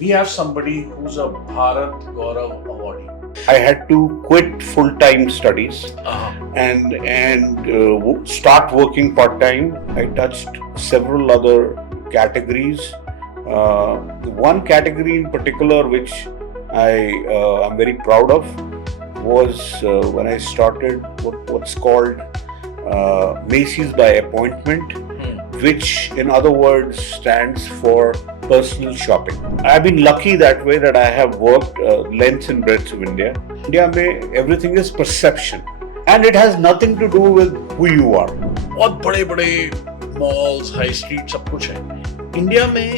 we have somebody who's a Bharat Gaurav awardee. I had to quit full-time studies and start working part-time. I touched several other categories. One category in particular, which I am very proud of, was when I started what's called Macy's by appointment, which in other words stands for personal shopping. I've been lucky that way that I have worked lengths and breadths of India. India mein everything is perception and it has nothing to do with who you are. बहुत बड़े बड़े malls, high street सब कुछ है। India में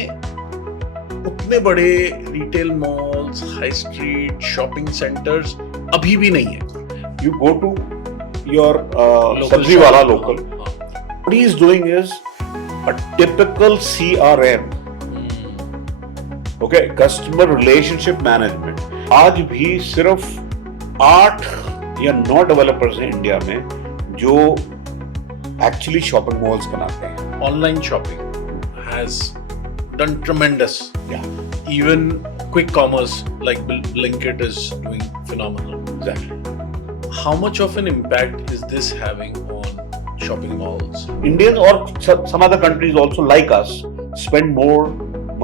उतने बड़े retail malls, high street, shopping centres अभी भी नहीं है। You go to your sabzi wala local. What he is doing is a typical CRM. Okay, customer relationship management. आज भी सिर्फ 8 या 9 डेवलपर्स हैं इंडिया में जो एक्चुअली शॉपिंग मॉल्स बनाते हैं। Online shopping has done tremendous. Yeah. Even quick commerce like Blinkit is doing phenomenal. Exactly. How much of an impact is this having on shopping malls? Indians or some other countries also like us spend more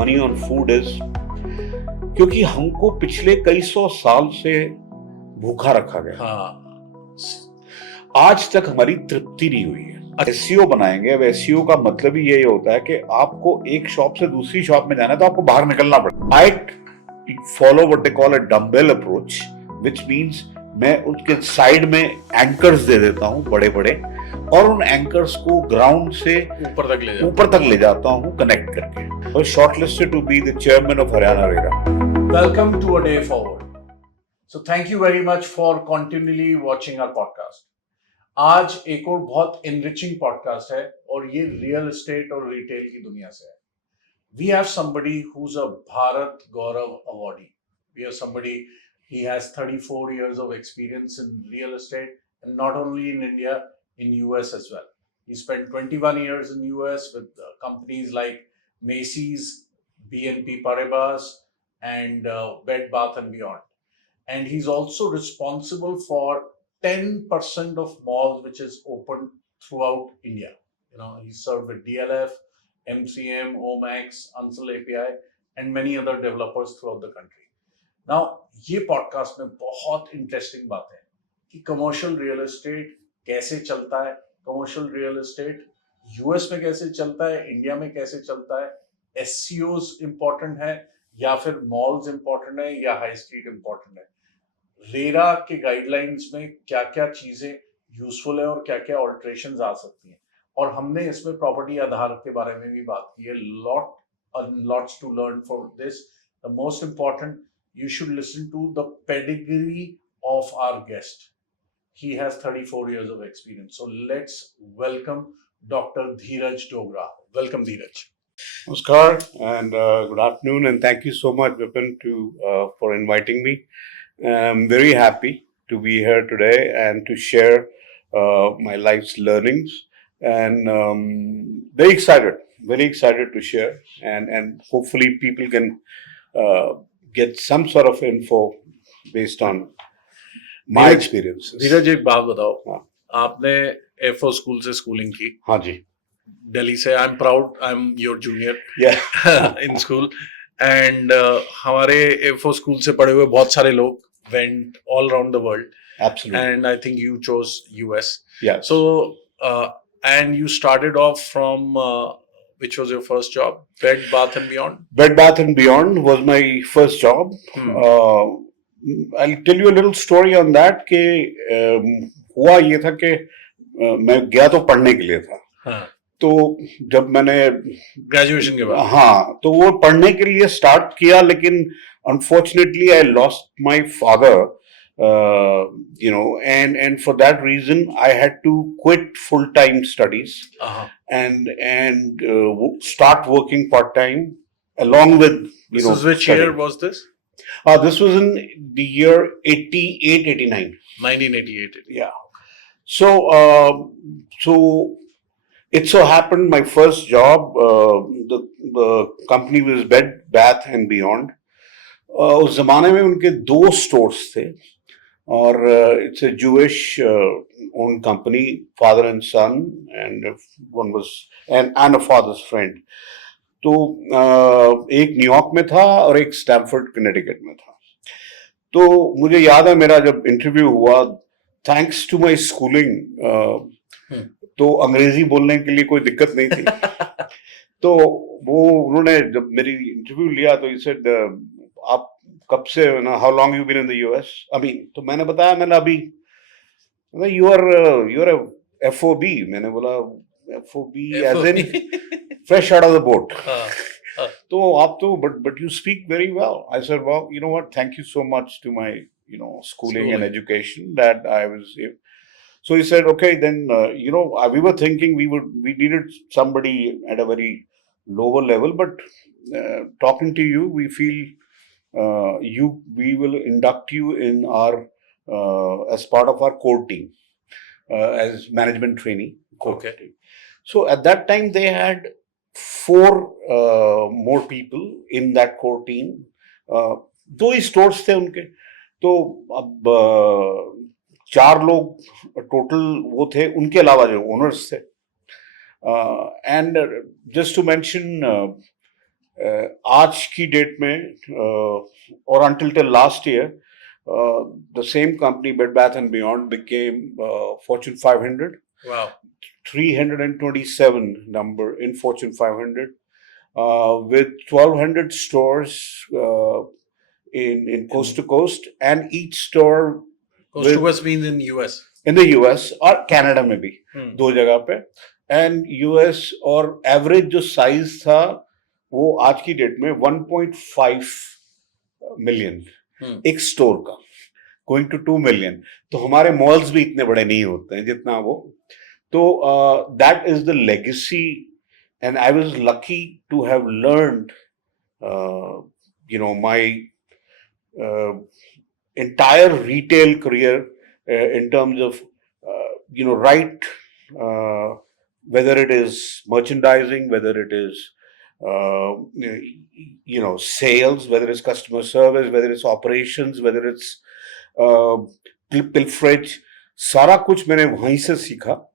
money on food is क्योंकि हमको पिछले कई सौ साल से भूखा रखा गया। आज तक हमारी तृप्ति नहीं हुई है। एसईओ बनाएंगे। अब एसईओ का मतलब ही यही होता है कि आपको एक शॉप से दूसरी शॉप में जाना है तो आपको बाहर निकलना पड़ेगा। I follow what they call a dumbbell approach, which means मैं उसके साइड में एंकर्स दे देता हूँ बड़े बड़े और उन एंकर्स को ग्राउंड से ऊपर तक ले जाता हूँ कनेक्ट करके। और shortlisted to be the chairman of Haryana RERA. Welcome to A Day Forward. So thank you very much for continually watching our podcast. आज एक और बहुत enriching podcast है और ये real estate और retail की दुनिया से है। We have somebody who's a Bharat Gaurav awardee. We have somebody, he has 34 years of experience in real estate and not only in India, in US as well. He spent 21 years in US with companies like Macy's, BNP Paribas, and Bed Bath and Beyond. And he's also responsible for 10% of malls which is open throughout India. You know, he served with DLF, MCM, Omax, Ansel API, and many other developers throughout the country. Now, ये podcast में बहुत interesting बात है कि commercial real estate कैसे चलता है, commercial real estate US में कैसे चलता है, इंडिया में कैसे चलता है, SEOs important है या फिर मॉल्स इंपॉर्टेंट है या हाई स्ट्रीट इंपॉर्टेंट है, रेरा के गाइडलाइंस में क्या क्या चीजें यूजफुल है और क्या क्या ऑल्टरेशंस आ सकती हैं। और हमने इसमें प्रॉपर्टी आधार के बारे में भी बात की है। Lots to learn for this. The most important, you should listen to the pedigree of our guest. He has 34 years of experience. So let's welcome Dr. Dheeraj Dogra. Welcome, Dheeraj. Namaskar and good afternoon, and thank you so much, Vipin, for inviting me. I'm very happy to be here today and to share my life's learnings, and very excited to share, and hopefully people can get some sort of info based on my experiences. धीरज, एक बात बताओ, आपने FO school से schooling की? हाँ जी, दिल्ली से। I am proud, I am your junior in school. And हमारे FO school से पढ़े हुए बहुत सारे लोग went all around the world, and I think you chose US. So and you started off from which was your first job? Bed Bath and Beyond? Bed Bath and Beyond was my first job. I'll tell you a little story on that कि हुआ ये था कि मैं गया तो पढ़ने के लिए था। तो जब मैंने ग्रेजुएशन के बाद, हाँ, तो वो पढ़ने के लिए स्टार्ट किया, लेकिन unfortunately I lost my father, you know, and for that reason I had to quit full time studies and start working part time along with, you know. This is which year was this? This was in the year 88, 89. 1988. Yeah. So it so happened my first job, the company was Bed Bath and Beyond. उस जमाने में उनके 2 stores थे और it's a Jewish own company, father and son, and one was and a father's friend. तो एक New York में था और एक स्टैमफोर्ड कनेटिकट में था. तो मुझे याद है मेरा जब इंटरव्यू हुआ, थैंक्स टू माय स्कूलिंग, तो अंग्रेजी बोलने के लिए कोई दिक्कत नहीं थी. तो वो उन्होंने जब मेरी इंटरव्यू लिया तो ही सेड, आप कब से, ना, how long you been in the US, अभी. तो मैंने बताया, मैंने अभी, यू आर एफओबी. मैंने बोला FOB as in fresh out of the boat. तो आप तो but you speak very well. I said, wow, you know what, thank you so much to my schooling and education that I was. So he said, okay, then we were thinking we needed somebody at a very lower level, but talking to you, we feel we will induct you in our as part of our core team as management trainee. Okay. Team. So at that time they had 4 more people in that core team. 2 he stores थे उनके. तो अब 4 लोग total वो थे, उनके अलावा जो ओनर्स थे. एंड जस्ट टू मेंशन, आज की डेट में और until till last year, the same company, Bed Bath and Beyond, became Fortune 500. Wow. 327 number in Fortune 500, with 1,200 stores in coast to coast, and each store coast to coast means in US. In the US और Canada में भी 2 जगह पे. And US और average जो size था वो आज की डेट में 1.5 मिलियन एक स्टोर का, गोइंग टू 2 मिलियन. तो हमारे मॉल्स भी इतने बड़े नहीं होते हैं जितना वो. तो that is the legacy, and I was lucky to have learned my entire retail career in terms of right, whether it is merchandising, whether it is sales, whether it's customer service, whether it's operations, whether it's pilferage, सारा कुछ मैंने वहीं से सीखा.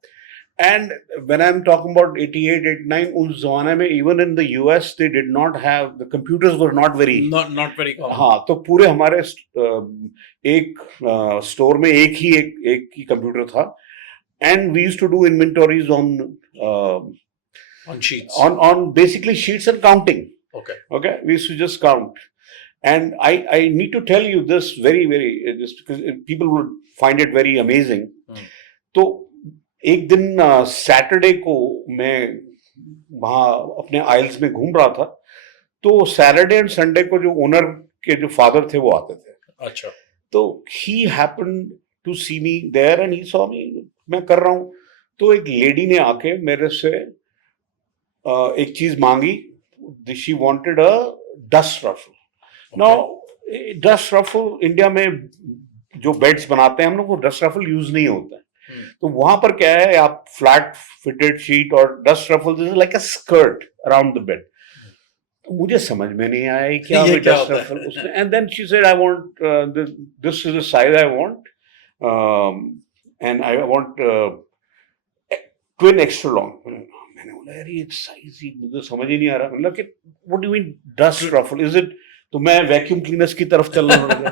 And when I'm talking about 88, 89, उस जमाने में even in the US they did not have, the computers were not very common. हाँ, तो पूरे हमारे एक स्टोर में एक ही कंप्यूटर था. And we used to do inventories on sheets, on basically sheets and counting. Okay, we used to just count. And I need to tell you this very, very, just because people would find it very amazing. तो एक दिन Saturday को मैं वहाँ अपने आइल्स में घूम रहा था. तो सैटरडे एंड संडे को जो ओनर के जो फादर थे वो आते थे. अच्छा. तो he happened to see me there and he saw me, मैं कर रहा हूँ. तो एक लेडी ने आके मेरे से एक चीज मांगी. She wanted a dust ruffle. Now dust ruffle India में जो बेड्स बनाते हैं हम लोग, वो डस्ट रफल यूज नहीं होता है. तो वहां पर क्या है, आप फ्लैट फिटेड शीट और dust ruffle is like a skirt around the bed. तो मुझे समझ में नहीं आया क्या डस्ट रफल उसमें. And then she said, I want this is the size I want, and I want twin extra long. मैंने बोला यार ये साइज ही मुझे समझ ही नहीं आ रहा. मतलब कि what do you mean dust ruffle, is it? तो मैं वैक्यूम क्लीनर्स की तरफ चलने लगा.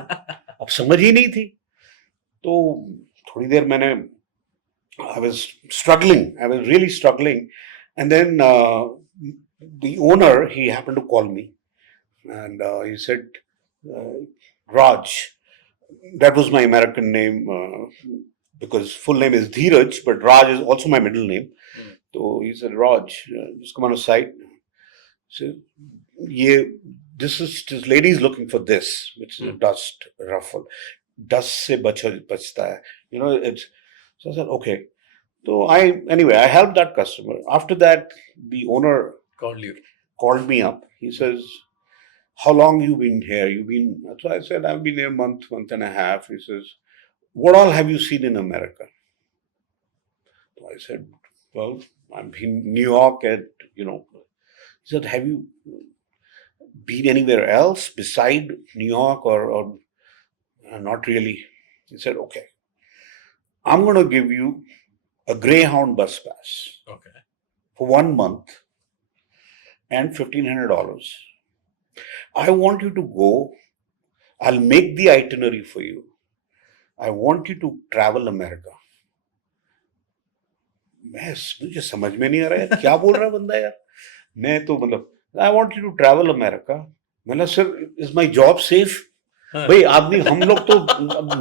अब समझ ही नहीं थी. तो थोड़ी देर मैंने I was really struggling. And then the owner, he happened to call me, and he said, Raj, that was my American name, because full name is Dheeraj, but Raj is also my middle name. So he said, Raj, just come on a side. So, this lady is looking for this, which is a dust ruffle. Dust se bachta hai. It's. So I said, okay. So I helped that customer. After that, the owner called me up. He says, how long you been here? So I said, I've been here a month and a half. He says, what all have you seen in America? So I said, well, I've been in New York he said, have you been anywhere else beside New York or not really? He said, okay, I'm going to give you a Greyhound bus pass Okay. for 1 month and $1,500. I want you to go. I'll make the itinerary for you. I want you to travel America. मुझे समझ में नहीं आ रहा है क्या बोल रहा है बंदा यार. मैं तो मतलब I want you to travel America. मैंने sir is my job safe? भाई आदमी हम लोग तो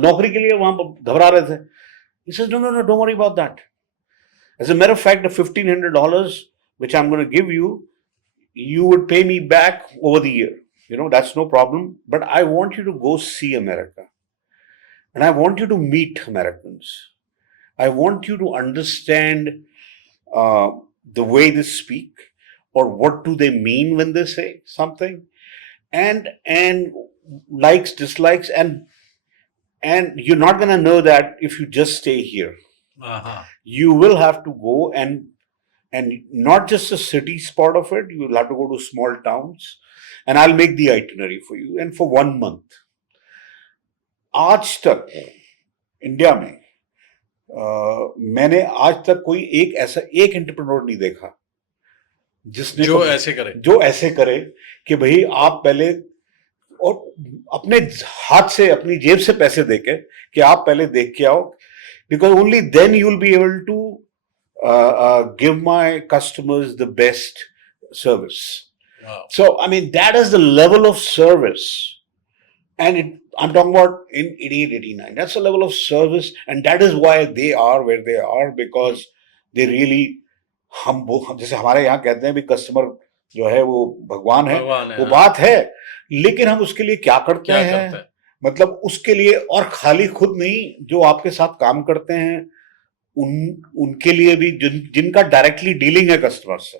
नौकरी के लिए वहां घबरा रहे थे. He says, no, don't worry about that. As a matter of fact, the $1,500 which I'm going to give you, you would pay me back over the year. You know, that's no problem. But I want you to go see America. And I want you to meet Americans. I want you to understand the way they speak, or what do they mean when they say something, and likes, dislikes, and you're not going to know that if you just stay here. Uh-huh. You will have to go and not just the city part of it. You will have to go to small towns, and I'll make the itinerary for you, and for 1 month. आज तक India में मैंने आज तक कोई एक entrepreneur नहीं देखा जिसने जो ऐसे करे कि भाई आप पहले और अपने हाथ से अपनी जेब से पैसे देके कि आप पहले देख के आओ, because only then you will be able to give my customers the best service. Wow. So I mean that is the level of service, and I'm talking about in 88, 89. That's the level of service, and that is why they are where they are, because they really हम जैसे हमारे यहाँ कहते हैं भी customer जो है वो भगवान है वो बात है, लेकिन हम उसके लिए क्या करते हैं? मतलब उसके लिए, और खाली खुद नहीं, जो आपके साथ काम करते हैं उनके लिए भी, जिनका डायरेक्टली डीलिंग है कस्टमर से,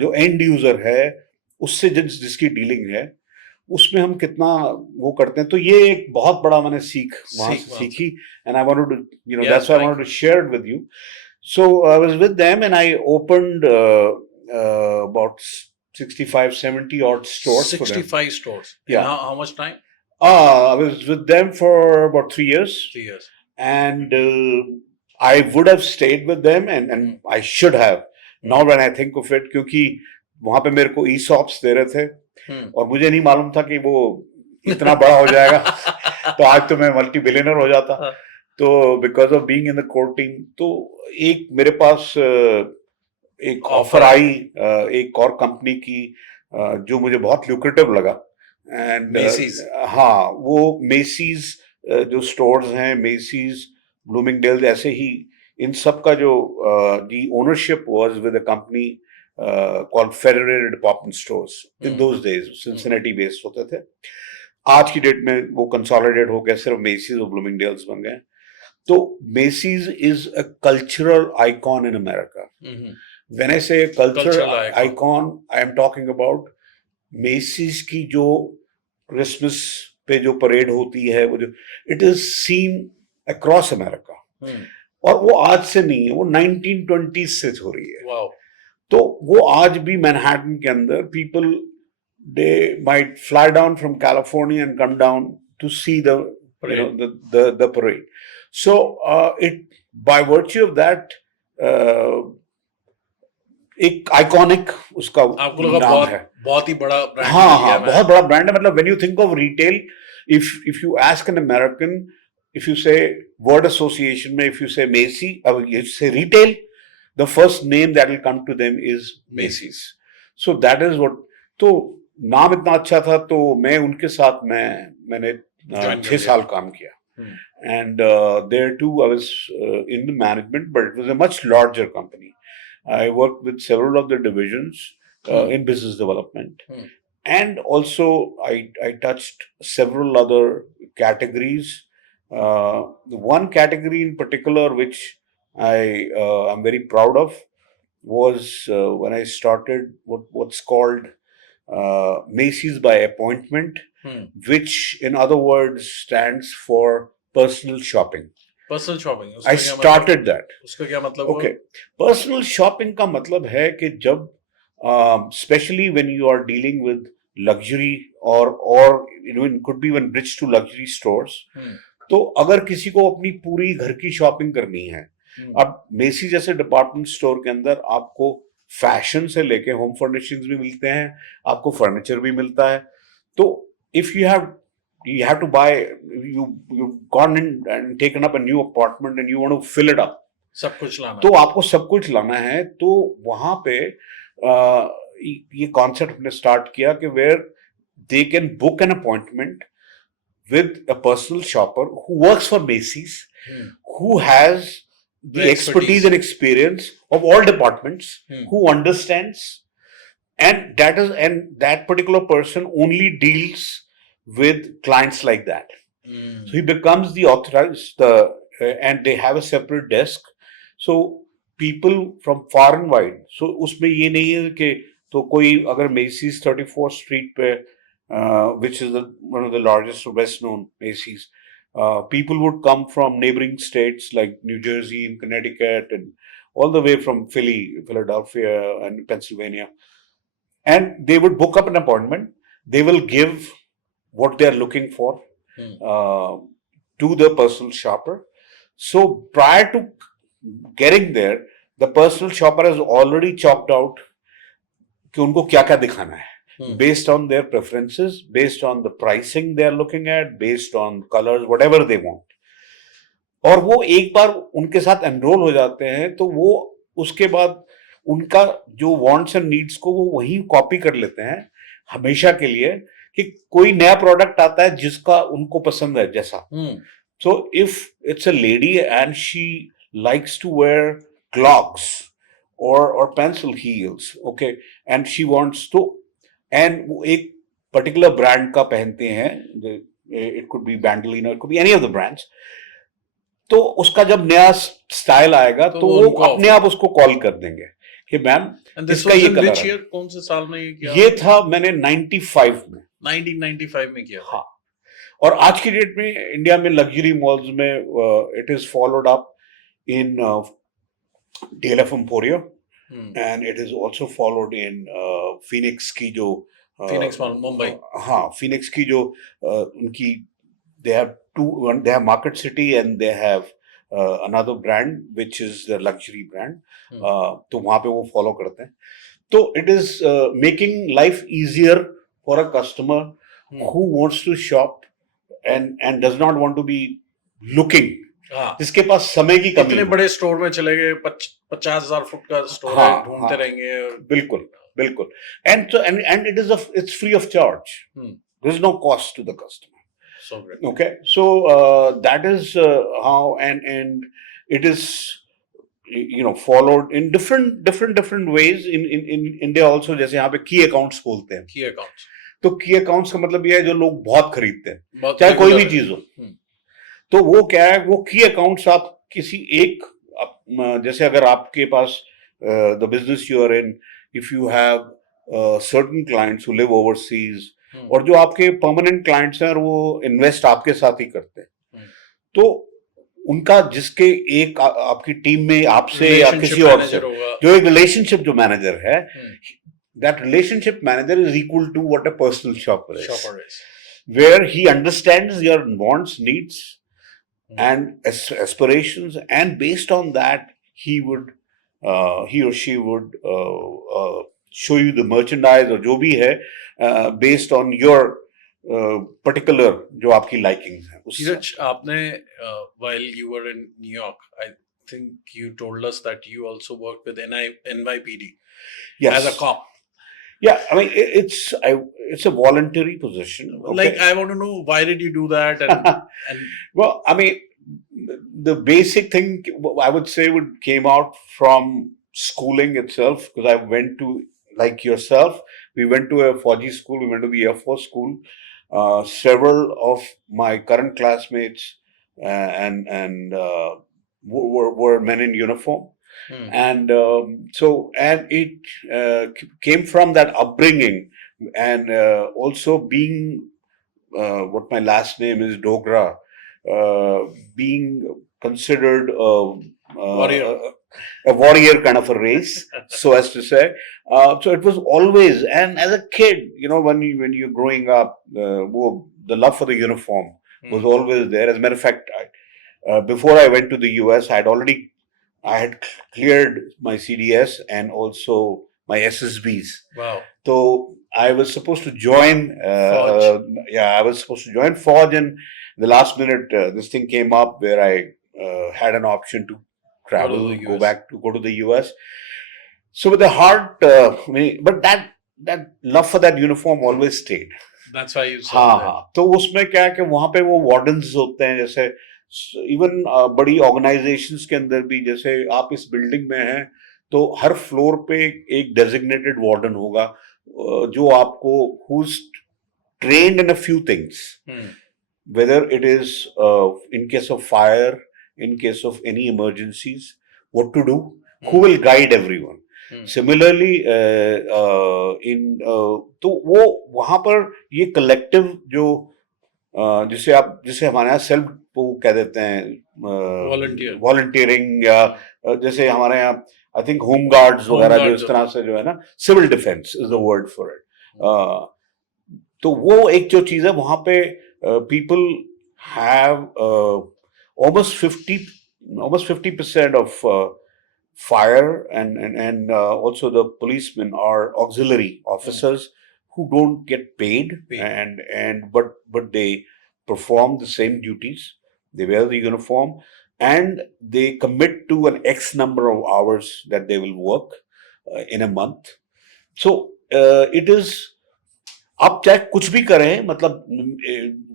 जो एंड यूजर है उससे जिसकी डीलिंग है, उसमें हम कितना वो करते हैं. तो ये एक बहुत बड़ा मैंने वहां से सीखी, and I wanted to, you know, that's why I wanted to share it with you. So I was with them, and I opened about 65, 70 odd stores. 65 stores. Yeah. How much time? I was with them for about 3 years. 3 years. And I would have stayed with them, and I should have. Now when I think of it, क्योंकि वहाँ पे मेरे को ESOPs दे रहे थे, और मुझे नहीं मालूम था कि वो इतना बड़ा हो जाएगा. तो आज तो मैं मल्टी बिलियनर हो जाता. तो because of being in the core team, तो एक मेरे पास एक ऑफर आई एक और कंपनी की जो मुझे बहुत ल्यूक्रेटिव लगा. एंड हाँ, वो मेसीज जो स्टोर्स हैं, मेसीज, ब्लूमिंगडेल्स, ऐसे ही इन सब का जो the ownership was with a company called federated department stores. In those days Cincinnati based होते थे. आज की डेट में वो कंसोलिडेट होकर सिर्फ मेसीज और ब्लूमिंगडेल्स बन गए. So Macy's is a cultural icon in America. Mm-hmm. When I say cultural icon, I am talking about Macy's की जो Christmas पे जो parade होती है, वो जो it is seen across America. और वो आज से नहीं है, वो 1920s से हो रही है. Wow. तो वो आज भी मैनहट्टन के अंदर people they might fly down from California and come down to see the parade. You know, the parade. So it, by virtue of that, एक आइकॉनिक उसका नाम है. बहुत ही बड़ा ब्रांड. हाँ, बहुत बड़ा ब्रांड है. मतलब when you think of retail, if you ask an American, if you say word association में, if you say Macy, you say retail, the first name that will come to them is Macy's. So that is what. तो नाम इतना अच्छा था, तो मैं उनके साथ मैंने 6 साल काम किया. And there too I was in the management, but it was a much larger company. I worked with several of the divisions in business development, and also I touched several other categories. The one category in particular which I'm very proud of was when I started what's called Macy's by appointment, which in other words stands for personal shopping. Personal shopping. I started that. उसका क्या मतलब? Okay. Personal shopping का मतलब है कि जब especially when you are dealing with luxury or it could be even bridge to luxury stores. तो अगर किसी को अपनी पूरी घर की शॉपिंग करनी है, अब मेसी जैसे डिपार्टमेंट स्टोर के अंदर आपको फैशन से लेके होम फर्निशिंग्स भी मिलते हैं, आपको फर्नीचर भी मिलता है. तो if you have to buy, you've gone in and taken up a new apartment and you want to fill it up, सब कुछ लाना, तो आपको सब कुछ लाना है. तो वहां पे ये कॉन्सेप्ट हमने स्टार्ट किया कि where they can book an appointment with a personal shopper who works for Macy's, who has the expertise and experience of all departments, who understands, and that particular person only deals with clients like that. So he becomes the authorized, and they have a separate desk. So people from far and wide. So उसमें ये नहीं है कि तो कोई अगर Macy's 34th Street पे which is one of the largest best-known Macy's. People would come from neighboring states like New Jersey and Connecticut and all the way from Philadelphia and Pennsylvania. And they would book up an appointment. They will give what they are looking for to the personal shopper. So prior to getting there, the personal shopper has already chalked out कि उनको क्या-क्या दिखाना है. Based on their preferences, based on the pricing they are looking at, based on colors, whatever they want. और वो एक बार उनके साथ एनरोल हो जाते हैं तो वो उसके बाद उनका जो wants and needs को वो वही कॉपी कर लेते हैं हमेशा के लिए कि कोई नया प्रोडक्ट आता है जिसका उनको पसंद है जैसा. So if it's a lady and she likes to wear clogs or pencil heels, okay, and she wants to and वो एक पर्टिकुलर ब्रांड का पहनते हैं, it could be Bandlina, it could be any of the brands, तो उसका जब नया style आएगा तो वो अपने आप उसको कॉल कर देंगे कि मैम इसका ये कलर है. कौन से साल में ये किया? ये था मैंने 1995 में किया. हाँ. और आज की डेट में इंडिया में लग्जरी मॉल्स में it is followed up in DLF Emporio. And it is also followed in Phoenix की जो Phoenix Mall, Mumbai. हाँ, Phoenix की जो उनकी they have Market City and they have another brand which is the luxury brand. तो वहाँ पे वो follow करते हैं. तो it is making life easier for a customer who wants to shop and does not want to be looking. जिसके पास समय की कमी. इतने बड़े स्टोर में चले गए, 50,000 फुट का स्टोर है, ढूंढते रहेंगे. बिल्कुल. And it's free of charge. There is no cost to the customer. So great. Okay, so that is how and it is followed in different ways in India also. जैसे यहाँ पे key accounts बोलते हैं. Key accounts. तो key accounts का मतलब ये है जो लोग बहुत खरीदते हैं, चाहे कोई भी चीज हो. तो वो क्या है, वो की अकाउंट्स आप किसी एक, जैसे अगर आपके पास the business you are in, if you have certain clients who live overseas, और जो आपके परमानेंट क्लाइंट्स हैं और वो इन्वेस्ट आपके साथ ही करते हैं, तो उनका जिसके एक आपकी टीम में आपसे या किसी और से जो एक रिलेशनशिप जो मैनेजर है, that relationship manager is equal to what a personal shopper is. Where he understands your wants, needs, and aspirations, and based on that he or she would show you the merchandise or जो भी है based on your particular जो आपकी likings है. Dheeraj, आपने while you were in New York, I think you told us that you also worked with NYPD. Yes. As a cop. Yeah, I mean it's a voluntary position. Okay? Like, I want to know, why did you do that? And well, I mean, the basic thing I would say came out from schooling itself, because I went to, like yourself, we went to a Fauji school, we went to the Air Force school. Several of my current classmates and were men in uniform. And and it came from that upbringing, and also being what my last name is, Dogra, being considered warrior. a warrior kind of a race, so as to say. So it was always, and as a kid, when you're growing up, the love for the uniform was always there. As a matter of fact, before I went to the US, I had cleared my CDS and also my SSBs. Wow. So I was supposed to join. Forge. I was supposed to join Forge, and the last minute, this thing came up where I had an option to travel, go to the US. So with the heart, but that love for that uniform always stayed. That's why you saw हाँ that. हाँ, तो उसमें क्या है कि वहाँ पे वो वार्डन्स होते हैं, जैसे इवन बड़ी ऑर्गेनाइजेशंस के अंदर भी, जैसे आप इस बिल्डिंग में हैं तो हर फ्लोर पे एक डेजिग्नेटेड वार्डन होगा, जो आपको who's trained in a few things, whether it is in case of fire, in case of any emergencies, what to do, who will guide everyone. Similarly तो वो वहां पर ये कलेक्टिव जो जिसे हमारे यहाँ सेल्फ वो कह देते हैं वॉलंटियरिंग, या जैसे हमारे यहाँ आई थिंक होम गार्ड्स वगैरह, जो इस तरह से जो है ना, civil defence is the word for it. तो वो एक जो चीज है वहां पे people have almost 50% of fire and also the policemen are auxiliary officers who don't get paid. But they perform the same duties. They wear the uniform and they commit to an X number of hours that they will work in a month. So it is, आप चाहे कुछ भी करें, मतलब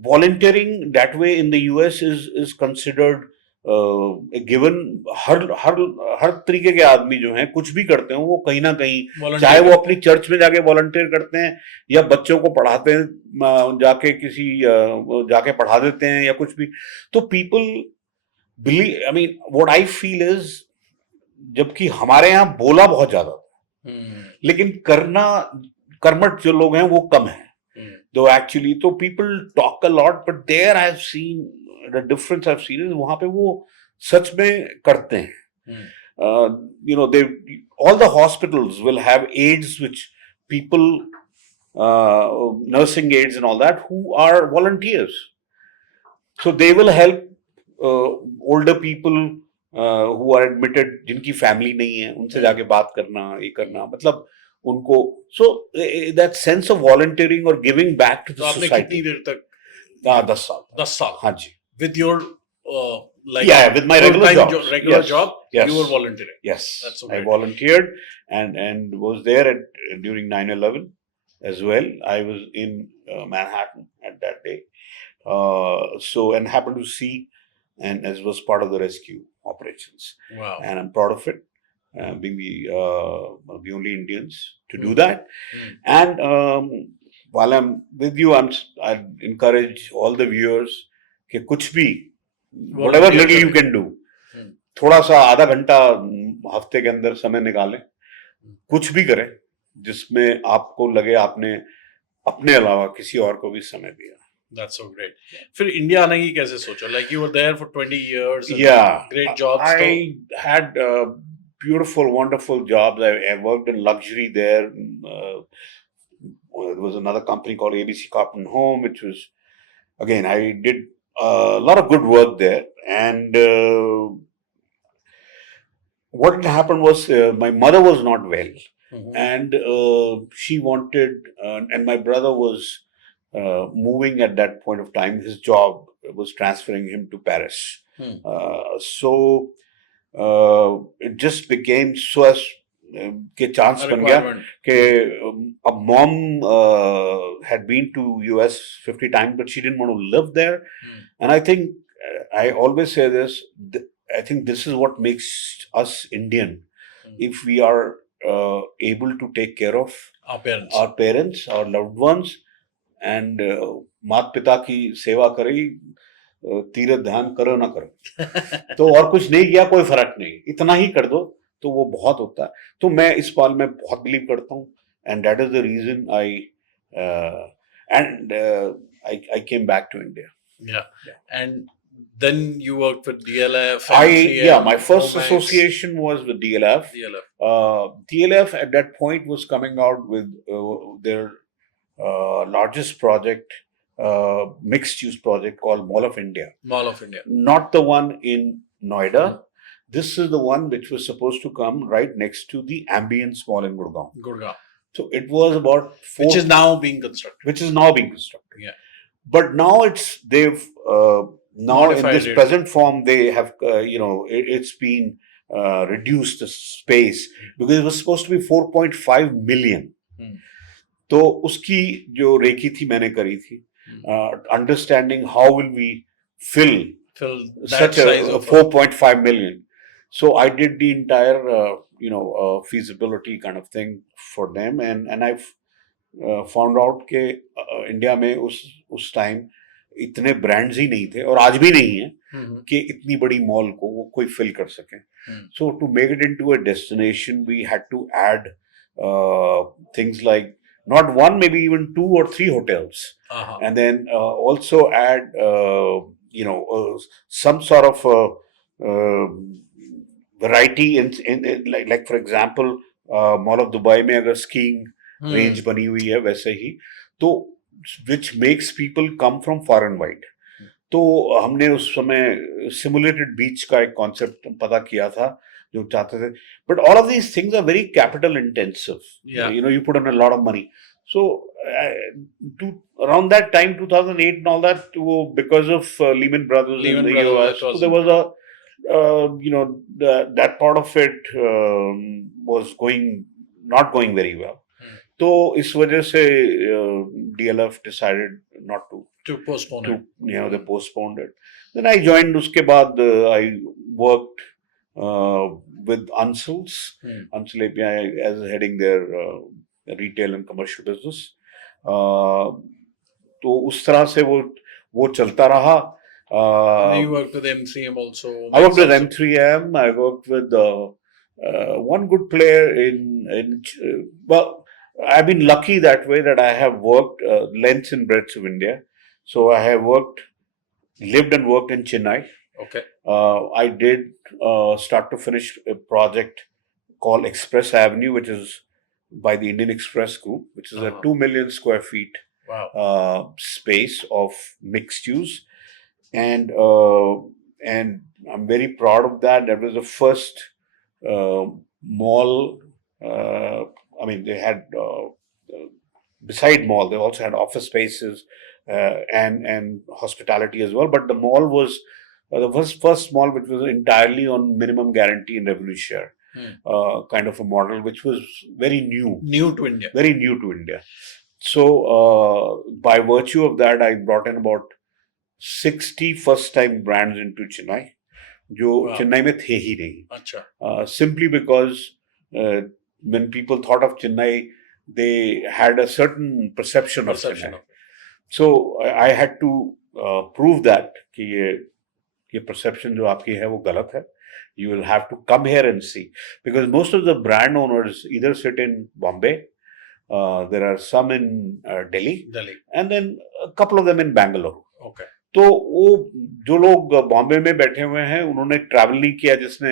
volunteering that way in the US is considered given. हर तरीके के आदमी जो हैं कुछ भी करते हैं वो कहीं ना कहीं, चाहे वो अपनी चर्च में जाके वॉलंटियर करते हैं या बच्चों को पढ़ाते हैं, जाके पढ़ा देते हैं या कुछ भी. तो people believe, I mean what I feel is, जबकि हमारे यहाँ बोला बहुत ज्यादा लेकिन कर्मठ जो लोग हैं वो कम है. तो एक्चुअली तो people talk a lot, but there I have seen the difference I've seen is वहां पे वो सच में करते हैं. All the hospitals will have aides, which people, nursing aides and all that, who are volunteers. So they will help older people who are admitted, जिनकी family नहीं है, उनसे जाके बात करना, ये करना, मतलब उनको. So that sense of volunteering or giving back to the society. आपने कितनी देर तक? 10 साल. 10 साल. हाँ जी. With your with my regular job, yes. You were volunteering. Yes, that's so I volunteered and was there during 9/11 as well. I was in Manhattan at that day, so and happened to see and as was part of the rescue operations. Wow! And I'm proud of it, being one of the only Indians to do that. And while I'm with you, I encourage all the viewers कि कुछ भी, whatever little you can do, थोड़ा सा आधा घंटा हफ्ते के अंदर समय निकालें, कुछ भी करें जिसमें आपको लगे आपने अपने अलावा किसी और को भी समय दिया. That's so great. फिर इंडिया आने की कैसे सोचा? Like you were there for 20 years. Yeah. Great jobs. I had beautiful, wonderful jobs. I worked in luxury there. There was another company called ABC Carpenter Home, which was, again, I did a lot of good work there. And what had happened was my mother was not well. And she wanted, and my brother was moving at that point of time. His job was transferring him to Paris. So it just became so as के chance बन गया कि अब mom had been to US 50 times, but she didn't want to live there. And I think I always say this. I think this is what makes us Indian. If we are able to take care of our parents, our loved ones, and माता पिता की सेवा करें, तीर्थ ध्यान करो ना करो, तो और कुछ नहीं किया कोई फर्क नहीं, इतना ही कर दो तो वो बहुत होता है. तो मैं इस बात में बहुत बिलीव करता हूँ, and that is the reason I came back to India. Yeah. And Then you worked with DLF, My first Omax. association was with DLF. DLF at that point was coming out with their largest project, mixed use project called Mall of India. Mall of India. Not the one in Noida. This is the one which was supposed to come right next to the Ambience Mall in Gurgaon. Gurgaon. So it was about which is now being constructed. Yeah. But now they've now in this present form they have it's been reduced the space because it was supposed to be 4.5 million. तो उसकी जो recce थी मैंने करी थी, understanding how will we fill such a 4.5 million. So I did the entire feasibility kind of thing for them, and I've found out कि India में उस टाइम इतने ब्रांड्स ही नहीं थे और आज भी नहीं है कि इतनी बड़ी मॉल को वो कोई फिल कर सके. So to make it into a destination, we had to add things like not one, maybe even 2 or 3 hotels, and then also add some sort of variety in like for example Mall of Dubai में अगर skiing range बनी हुई है वैसे ही, तो which makes people come from far and wide. तो हमने उस समय simulated beach का एक concept पता किया था जो चाहते थे, but all of these things are very capital intensive. You put in a lot of money. So around that time 2008 and all that, because of Lehman Brothers in the US, so there was a that part of it was not going very well. तो इस वजह से DLF decided not to postpone it. They postponed it. Then I joined. उसके बाद I worked with Ansals API as heading their retail and commercial business. तो उस तरह से वो चलता रहा. You worked with MCM also. I worked with M3M. I worked with one good player in well, I've been lucky that way that I have worked lengths and breadths of India. So I have lived and worked in Chennai. Okay. I did start to finish a project called Express Avenue, which is by the Indian Express Group, which is a 2 million square feet space of mixed use. And I'm very proud of that. That was the first mall. They had beside mall, they also had office spaces and hospitality as well. But the mall was the first mall which was entirely on minimum guarantee and revenue share kind of a model, which was very new to India. Very new to India. So by virtue of that, I brought in about 60 first-time brands into Chennai, जो चेन्नई में थे ही नहीं. Simply because when people thought of Chennai, they had a certain perception of Chennai. So I had to prove that कि ये perception जो आपकी है वो गलत है. You will have to come here and see, because most of the brand owners either sit in Bombay, there are some in Delhi, and then a couple of them in Bangalore. Okay. तो वो जो लोग बॉम्बे में बैठे हुए हैं उन्होंने travel नहीं किया, जिसने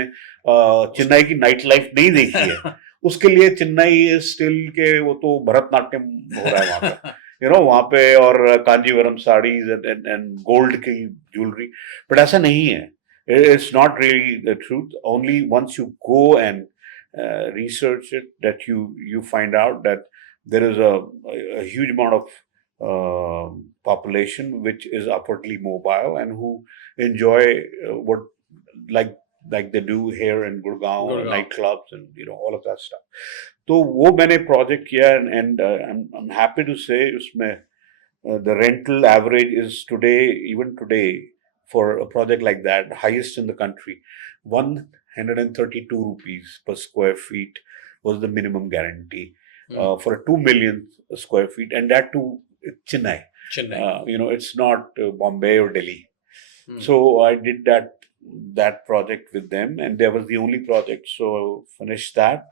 चेन्नई की नाइट लाइफ नहीं देखी है, उसके लिए चेन्नई स्टिल के वो तो भरतनाट्यम हो रहा है वहाँ पे, वहाँ पे, और कांजीवरम साड़ीज एंड गोल्ड की ज्वेलरी. बट ऐसा नहीं है. It's not really the truth. Only once you go and research it that you find out that there is a huge amount of population which is upwardly mobile and who enjoy what like they do here in Gurgaon, nightclubs and all of that stuff. तो वो मैंने project किया and I'm happy to say उसमें the rental average is even today for a project like that, highest in the country. 132 rupees per square feet was the minimum guarantee for a 2 million square feet, and that too Chennai. It's not Bombay or Delhi. So I did that project with them, and that was the only project. So finished that.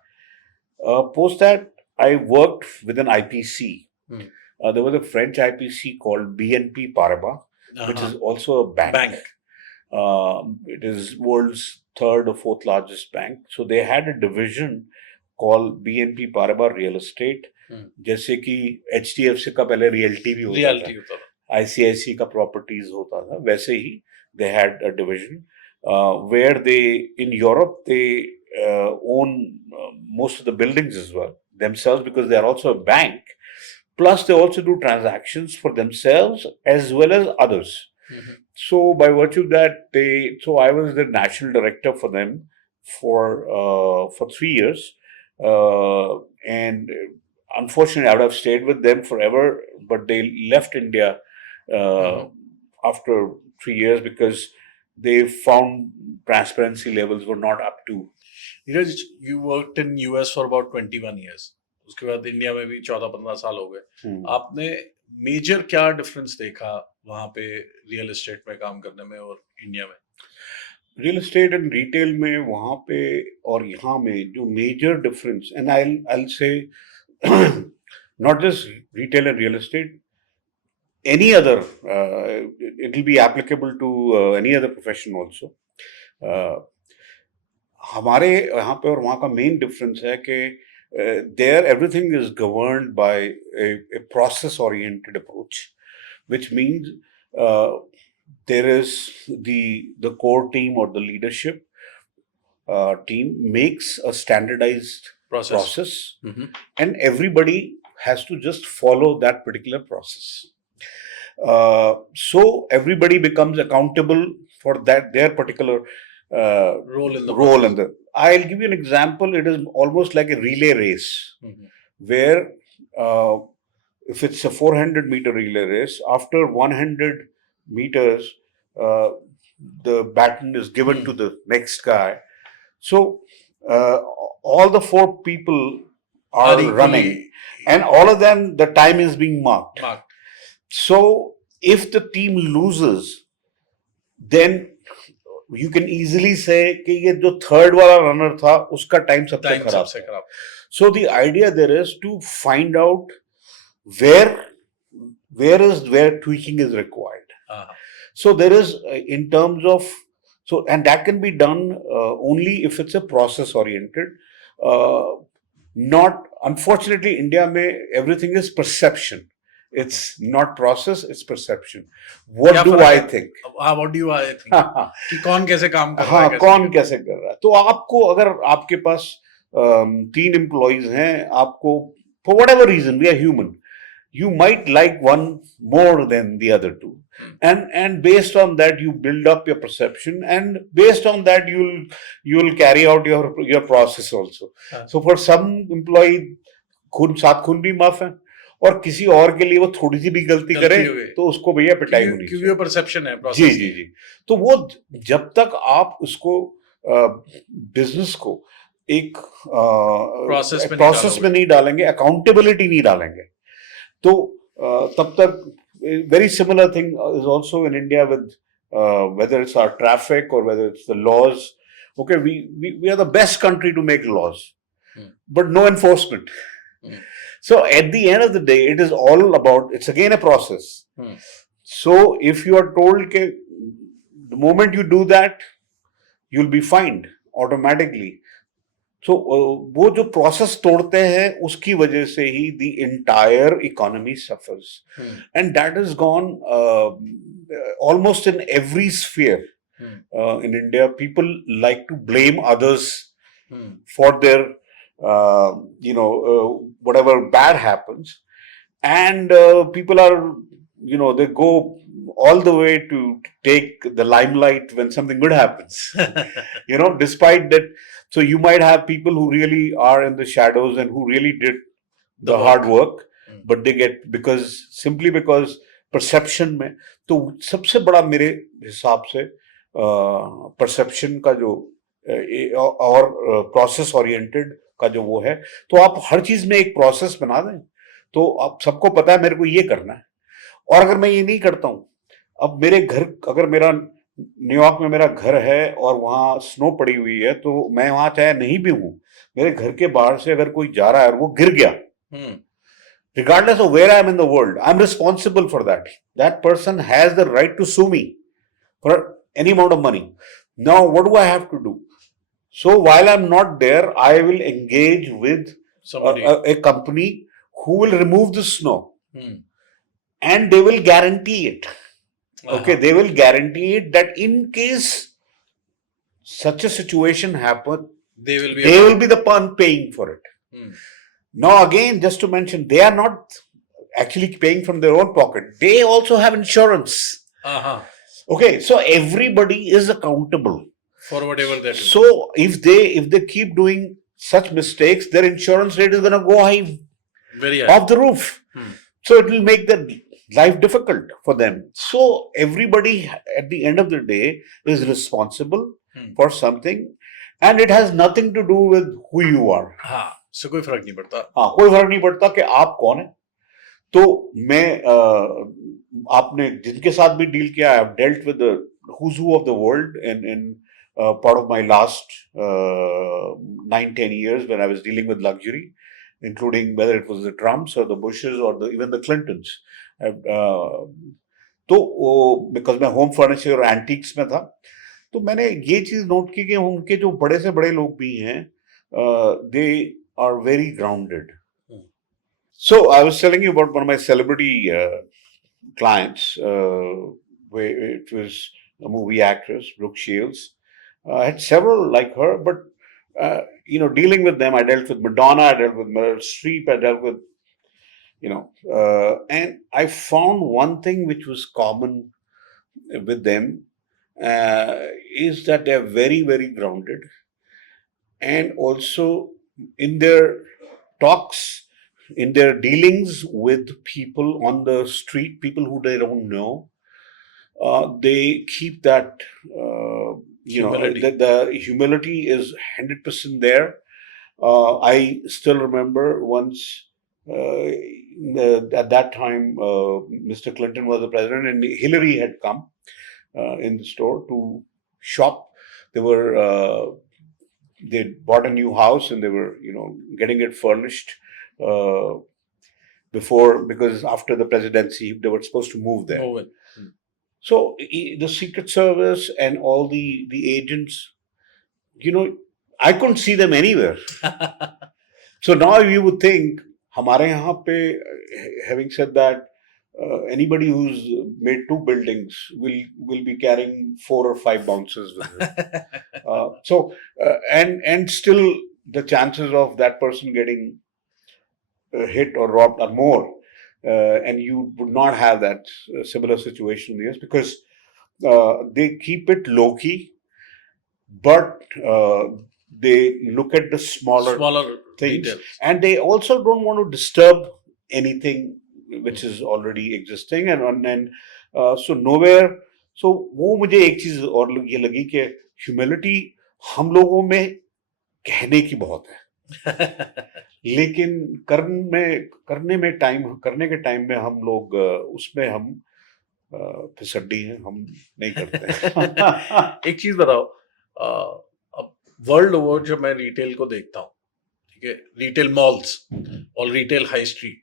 Post that, I worked with an IPC. There was a French IPC called BNP Paribas, which is also a bank. It is world's third or fourth largest bank. So they had a division called BNP Paribas Real Estate. जैसे कि HDFC का पहले realty भी होता था, ICICI का properties होता था, वैसे ही they had a division where they, in Europe, they own most of the buildings as well themselves, because they are also a bank. Plus, they also do transactions for themselves as well as others. So, by virtue of that, so I was the national director for them for 3 years, and unfortunately, I would have stayed with them forever, but they left India after 3 years because they found transparency levels were not up to. Neeraj, you worked in US for about 21 years. उसके बाद India में भी 14-15 साल हो गए. आपने major क्या difference देखा वहां पे रियल एस्टेट में काम करने में और इंडिया में? रियल एस्टेट एंड रिटेल में वहां पे और यहाँ में जो major difference, and I'll say not just retail and real estate, any other, it will be applicable to any other profession also. हमारे यहाँ पे और वहाँ का मेन डिफरेंस है कि there everything is governed by a process oriented approach, which means there is the core team or the leadership team makes a standardized process, and everybody has to just follow that particular process. So everybody becomes accountable for their particular role in the. I'll give you an example. It is almost like a relay race, where if it's a 400-meter relay race, after 100 meters, the baton is given to the next guy. So all the 4 people are running, and all of them, the time is being marked. So if the team loses, then you can easily say कि ये जो third वाला runner था उसका time सबसे खराब. So the idea there is to find out where tweaking is required. So there is in terms of, so, and that can be done only if it's a process oriented. Not, unfortunately, India में everything is perception. It's not process, it's perception. What do I think? What do I think? कि कौन कैसे काम कर रहा है? कौन कैसे कर रहा है? तो आपको, अगर आपके पास 3 employees हैं, आपको, for whatever reason, we are human, you might like one more than the other 2, and based on that you build up your perception, and based on that you'll carry out your process also. So for some employee खून भी माफ है, और किसी और के लिए वो थोड़ी सी भी गलती करे तो उसको भैया पिटाई होनी चाहिए, क्योंकि वो परसेप्शन है प्रोसेस. जी. तो वो जब तक आप उसको बिजनेस को एक प्रोसेस में नहीं डालेंगे, अकाउंटेबिलिटी नहीं डालेंगे, तो तब तक very similar thing is also in India with whether it's our traffic or whether it's the laws. Okay, we are the best country to make laws, but no enforcement. So at the end of the day, it is all about, it's again a process. So if you are told that the moment you do that, you'll be fined automatically. So वो जो process तोड़ते हैं उसकी वजह से ही the entire economy suffers, and that has gone almost in every sphere. In India, people like to blame others for their whatever bad happens, and people are, they go all the way to take the limelight when something good happens. Despite that. So you might have people who really are in the shadows and who really did the hard work, but they get, simply because perception में, तो सबसे बड़ा मेरे हिसाब से perception का जो और process oriented का जो वो है, तो आप हर चीज में एक process बना दें, तो आप सबको पता है मेरे को ये करना है, और अगर मैं ये नहीं करता हूँ, अब मेरे घर, अगर मेरा न्यूयॉर्क में मेरा घर है और वहाँ स्नो पड़ी हुई है, तो मैं वहाँ चाहे नहीं भी हूँ, मेरे घर के बाहर से अगर कोई जा रहा है और वो गिर गया, regardless of where I am in the world, I am responsible for that. That person has the right to sue me for any amount of money. Now, what do I have to do? So while I'm not there, I will engage with Somebody. a company who will remove the snow, Hmm. and they will guarantee it. Okay, Uh-huh. they will guarantee it that in case such a situation happen, They will be. they will be the one paying for it. Hmm. Now, again, just to mention, they are not actually paying from their own pocket. They also have insurance. Uh-huh. Okay, so everybody is accountable. For whatever they do. So if they keep doing such mistakes, their insurance rate is going to go high Very high. off the roof. Hmm. So it will make their life difficult for them. So everybody at the end of the day is responsible Hmm. for something, and it has nothing to do with who you are. हाँ, so कोई फर्क नहीं पड़ता. हाँ, कोई फर्क नहीं पड़ता कि आप कौन है. तो मैं आपने जिनके साथ भी डील किया, I have dealt with the who's who of the world in part of my last 9-10 years when I was dealing with luxury, including whether it was the Trumps or the Bushes or even the Clintons. तो because मैं home furniture और antiques में था, तो मैंने ये चीज note की कि उनके जो बड़े से बड़े लोग भी हैं, they are very grounded. So I was telling you about one of my celebrity clients. It was a movie actress, Brooke Shields. I had several like her, but dealing with them, I dealt with Madonna, I dealt with Meryl Streep, I dealt with, and I found one thing which was common with them is that they're very, very grounded, and also in their talks, in their dealings with people on the street, people who they don't know, they keep that, Humility. the humility is 100% there. I still remember once, at that time, Mr. Clinton was the president, and Hillary had come in the store to shop. They bought a new house, and they were, getting it furnished. Because after the presidency, they were supposed to move there. Oh, well. So the Secret Service and all the agents, I couldn't see them anywhere. So now you would think, हमारे यहाँ पे, having said that, anybody who's made 2 buildings will be carrying 4 or 5 bouncers with them. And still the chances of that person getting hit or robbed are more, and you would not have that similar situation in the US, because they keep it low key, but they look at the smaller things, details. and they also don't want to disturb anything which is already existing, and so nowhere. So वो मुझे एक चीज और ये लगी कि humility हम लोगों में कहने की बहुत है, लेकिन करने के टाइम में हम लोग उसमें हम फिसड्डी हैं, हम नहीं करते. एक चीज बताओ, अब वर्ल्ड ओवर जब मैं रिटेल को देखता हूँ, ठीक है, रिटेल मॉल्स और रिटेल हाई स्ट्रीट,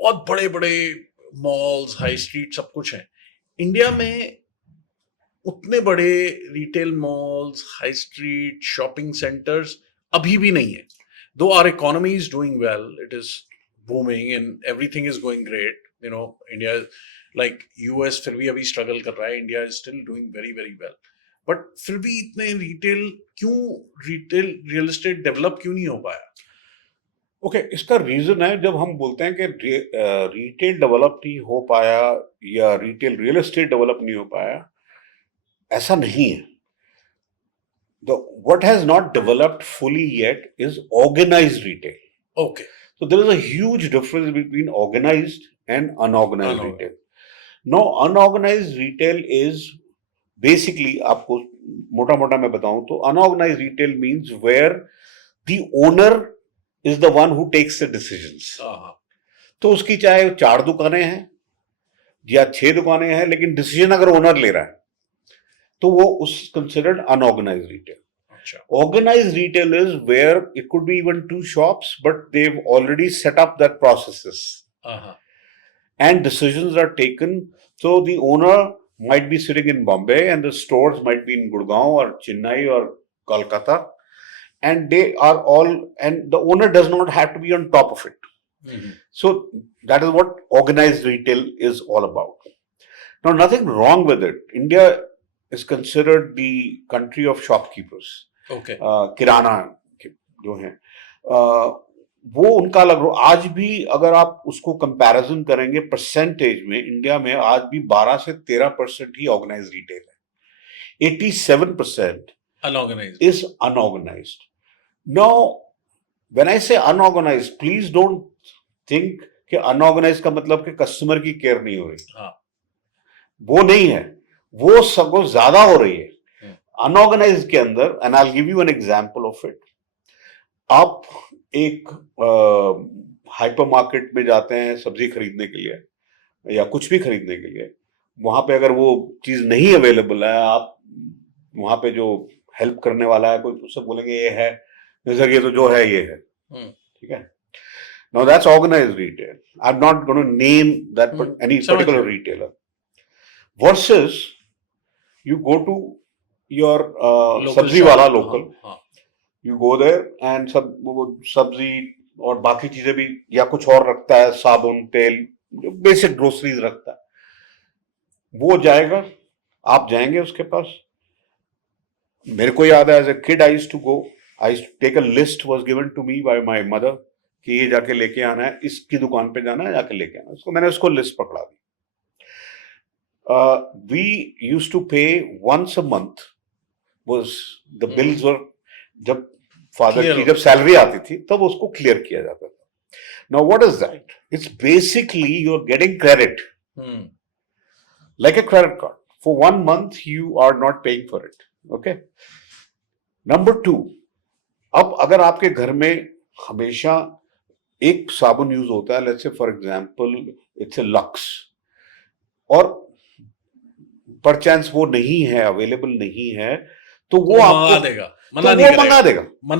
बहुत बड़े बड़े मॉल्स, हाई स्ट्रीट, सब कुछ है. इंडिया में उतने बड़े retail malls, high street, shopping centres अभी भी नहीं है. Though our economy is doing well, it is booming and everything is going great. India, like US, फिर भी अभी struggle कर रहा है. India is still doing very, very well. But फिर भी इतने रिटेल रियल एस्टेट डेवलप क्यों नहीं हो पाया? ओके, इसका रीजन है, जब हम बोलते हैं कि रिटेल डेवलप नहीं हो पाया या रिटेल रियल एस्टेट डेवलप नहीं हो पाया, ऐसा नहीं है. What has not developed fully yet is organized retail. Okay. So there is a huge difference between organized and unorganized retail. Now, unorganized retail is basically, आपको मोटा मैं बताऊं तो, unorganized retail means where the owner is the one who takes the decisions. तो उसकी चाहे 4 दुकानें हैं या 6 दुकानें हैं, लेकिन डिसीजन अगर ओनर ले रहा है तो वो उस considered unorganized retail. Organized retail is where it could be even 2 shops, but they've already set up that processes. And decisions are taken. So the owner might be sitting in Bombay and the stores might be in Gurgaon or Chennai or Kolkata, and they are all, and the owner does not have to be on top of it. So that is what organized retail is all about. Now, nothing wrong with it. India is considered the country of shopkeepers. Okay. किराना जो है वो उनका अलग। आज भी अगर आप उसको कंपैरिजन करेंगे परसेंटेज में, इंडिया में आज भी 12 से 13% ही ऑर्गेनाइज रिटेल है। 87% Unorganized. is unorganized. Now, when I say unorganized, please don't think कि unorganized का मतलब कि कस्टमर की केयर नहीं हो रही। हाँ। वो नहीं है, वो सबको ज्यादा हो रही है। अनऑर्गेनाइज्ड के अंदर, and I will give you an example of it. आप एक हाइपर मार्केट में जाते हैं सब्जी खरीदने के लिए या कुछ भी खरीदने के लिए, वहां पे अगर वो चीज नहीं अवेलेबल है, आप वहां पे जो हेल्प करने वाला है कोई, उससे बोलेंगे ये है, जैसे ये तो जो है ये है, ठीक है। Now that's organised retail. I am not going to name that any particular retailer. Versus you go to your sabzi wala local, you go there and सब वो सब्जी और बाकी चीजें भी या कुछ और रखता है, साबुन तेल, जो बेसिक ग्रोसरीज रखता है, वो जाएगा, आप जाएंगे उसके पास। मेरे को याद है, as a kid I used to go, I used to take a list was given to me by my mother कि ये जाके लेके आना है, इसकी दुकान पे जाना है, जाके लेके आना है। उसको मैंने उसको लिस्ट पकड़ा दी। We used to pay once a month, was the bills were, जब फादर की जब सैलरी आती थी तब उसको क्लियर किया जाता था। Now what is that? It's basically you are getting credit, like a credit card. For 1 month you are not paying for it. Okay. Number 2, अब अगर आपके घर में हमेशा एक साबुन यूज होता है, let's say for example it's a lux, और परचांस वो नहीं है, अवेलेबल नहीं है, तो वो आपको देगा, मना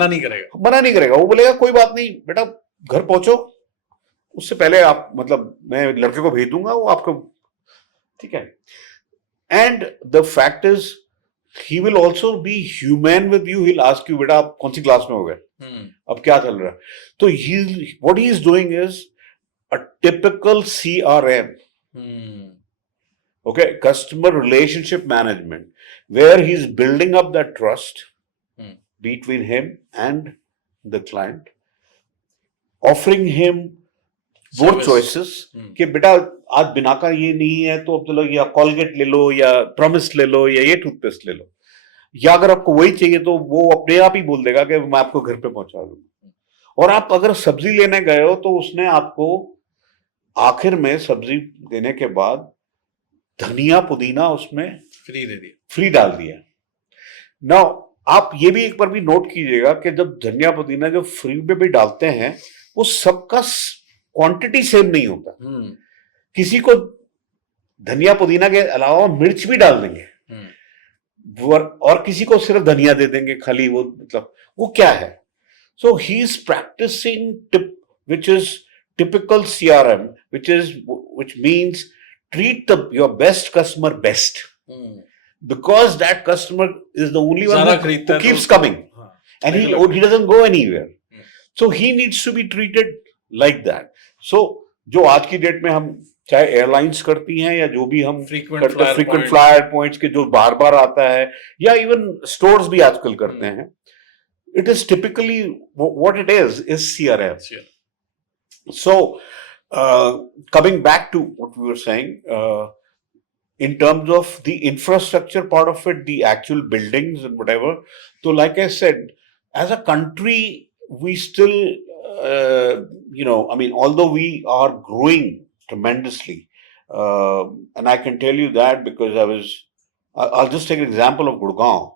नहीं करेगा। वो बोलेगा कोई बात नहीं बेटा, घर पहुंचो, उससे पहले आप, मतलब मैं लड़के को भेज दूंगा, वो आपको, ठीक है। And the fact is he will also be human with you. He will ask you, बेटा आप कौन सी क्लास में हो गए, अब क्या चल रहा है। तो what he is doing is a typical CRM, okay, customer relationship management, where he's building up that trust between him and the client, offering him both choices कि बेटा आज बिना का ये नहीं है तो अब चलो या कॉलगेट ले लो या प्रॉमिस ले लो या ये टूथपेस्ट ले लो, या अगर आपको वही चाहिए तो वो अपने आप ही बोल देगा कि मैं आपको घर पे पहुंचा दूंगा। और आप अगर सब्जी लेने गए हो तो उसने आपको आखिर में सब्जी देने के बाद धनिया पुदीना उसमें फ्री डाल दिया। नाउ आप ये भी एक बार भी नोट कीजिएगा कि जब धनिया पुदीना जो फ्री में भी डालते हैं, वो सबका क्वांटिटी सेम नहीं होता। किसी को धनिया पुदीना के अलावा मिर्च भी डाल देंगे, और किसी को सिर्फ धनिया दे देंगे खाली, वो मतलब वो क्या है। So he is practising which is typical CRM, which means treat your best customer best, because that customer is the only one who keeps coming, and he doesn't go anywhere. So he needs to be treated like that. So जो आज की date में हम चाहे airlines करती हैं या जो भी हम फ्रीक्वेंट फ्लायर पॉइंट्स के जो बार बार आता है, या इवन स्टोर्स भी आजकल करते हैं, it is typically what it is CRM. So coming back to what we were saying, in terms of the infrastructure part of it, the actual buildings and whatever, so like I said, as a country we still I mean, although we are growing tremendously, and I can tell you that because I'll just take an example of Gurgaon.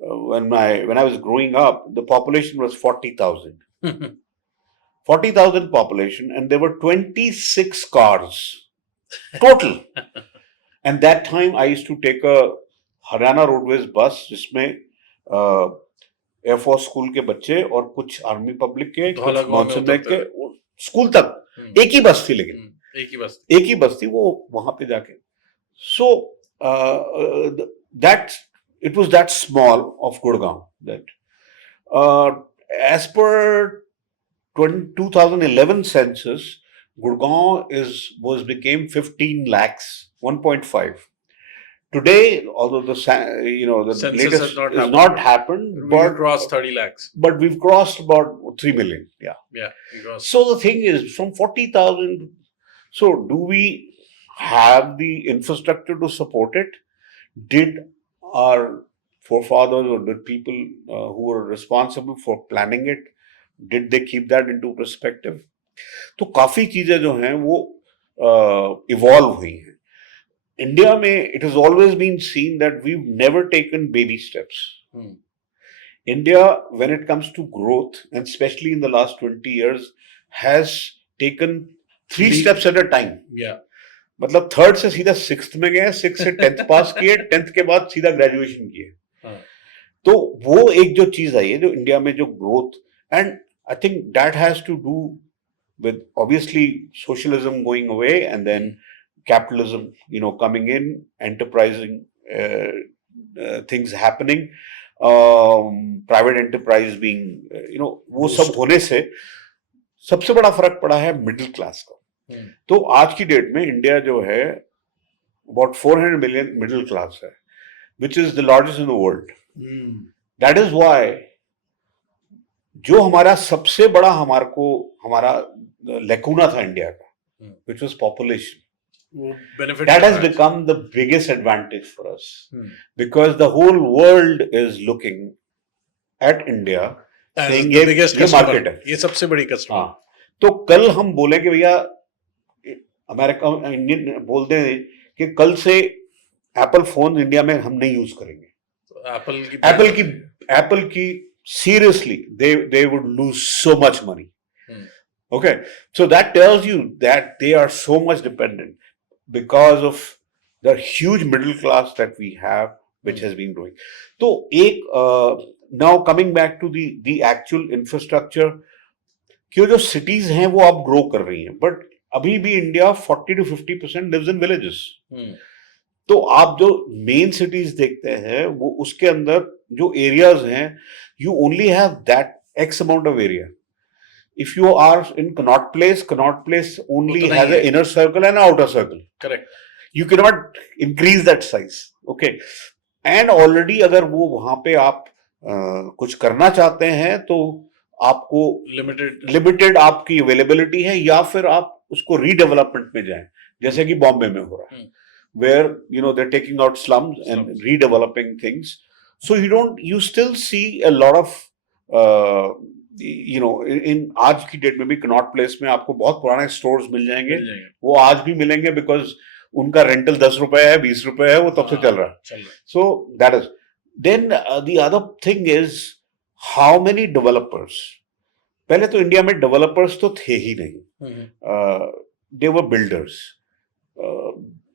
When I was growing up, the population was 40,000. 40,000 population, and there were 26 cars total. And that time I used to take a Haryana Roadways bus, जिसमें air force school के बच्चे और कुछ army public के, कुछ monsoon के, school तक एक ही बस थी, लेकिन एक ही बस थी वो वहां पे जाके। सो that it was that small of Gurgaon that as per 2011 census, Gurgaon became 15 lakhs, 1.5. Today, although the the Census latest has not is happened. not happened, We but crossed 30 lakhs. but we've crossed about 3 million. Yeah. Yeah, we crossed. So the thing is, from 40,000, so do we have the infrastructure to support it? Did our forefathers or did people who were responsible for planning it, did they keep that into perspective? तो काफी चीजें जो हैं वो evolve हुई हैं. India में it has always been seen that we've never taken baby steps. India, when it comes to growth, and especially in the last 20 years, has taken three steps at a time. Yeah. मतलब third से सीधा sixth में गए, six से tenth pass किए, tenth के बाद सीधा ग्रेजुएशन किए. तो वो एक जो चीज आई है जो इंडिया में जो growth, and I think that has to do with obviously socialism going away and then capitalism coming in, enterprising things happening, private enterprise being वो सब होने से सबसे बड़ा फर्क पड़ा है मिडिल क्लास का. तो आज की डेट में इंडिया जो है about 400 million middle class है, which is the largest in the world. That is why जो हमारा सबसे बड़ा हमारा लैकूना था इंडिया का, which was population, that has become the biggest advantage for us, because the whole world is looking at India saying ये market है, ये सबसे बड़ी कस्टमर. हाँ, तो कल हम बोले कि भैया अमेरिका इंडियन बोलते हैं कि कल से एप्पल फोन इंडिया में हम नहीं यूज करेंगे. एप्पल की seriously they would lose so much money. Okay, so that tells you that they are so much dependent because of the huge middle class that we have, which has been growing. So now coming back to the actual infrastructure, कि जो cities हैं वो अब grow कर रही हैं, but अभी भी India 40 to 50% lives in villages. तो आप जो मेन सिटीज देखते हैं वो उसके अंदर जो एरियाज हैं, you only have that X amount of area. If you are in Connaught Place only has an inner circle and an outer circle. Correct. You cannot increase that size. Okay. And already अगर वो वहां पे आप कुछ करना चाहते हैं तो आपको लिमिटेड आपकी अवेलेबिलिटी है, या फिर आप उसको रीडेवलपमेंट में जाएं, जैसे कि बॉम्बे में हो रहा है, where they're taking out slums and redeveloping things. So you still see a lot of in आज की डेट में भी कनॉट प्लेस में आपको बहुत पुराने स्टोर्स मिल जाएंगे, वो आज भी मिलेंगे बिकॉज उनका रेंटल 10 रुपए है, 20 रुपए है, वो तब से चल रहा है. So that is then the other thing is how many developers. पहले तो इंडिया में डेवलपर्स तो थे ही नहीं, they were builders,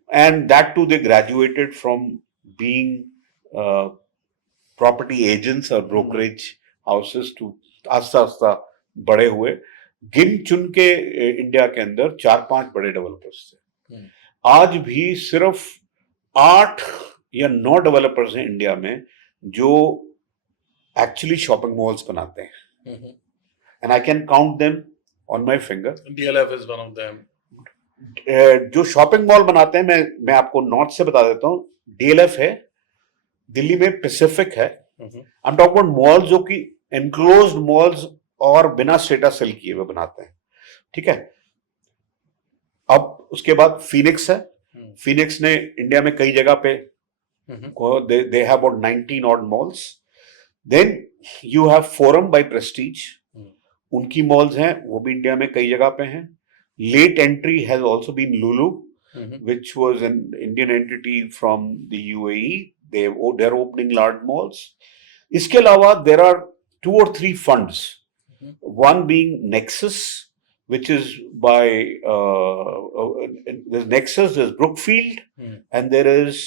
and that too they graduated from being property agents or brokerage houses to आस्ता आस्ता बड़े हुए. गिन चुन के इंडिया के अंदर 4-5 बड़े डेवलपर्स थे. आज भी सिर्फ 8 या 9 डेवलपर्स हैं इंडिया में जो एक्चुअली शॉपिंग मॉल्स बनाते हैं, and I can count them on my finger. DLF is one of them. जो शॉपिंग मॉल बनाते हैं, मैं आपको नॉर्थ से बता देता हूँ. DLF है, दिल्ली में पैसिफिक है. I am talking about malls जो कि एनक्लोज्ड मॉल्स और बिना स्टेटा सेल किए हुए बनाते हैं. ठीक है. अब उसके बाद फिनिक्स है. फिनिक्स ने इंडिया में कई जगह पे they have about 19 odd malls. Then you have Forum by Prestige, उनकी मॉल्स हैं, वो भी इंडिया में कई जगह पे हैं. Late entry has also been Lulu, which was an Indian entity from the UAE. They're opening large malls. इसके अलावा there are 2 or 3 funds. One being Nexus, which is by there's Nexus, there's Brookfield, and there is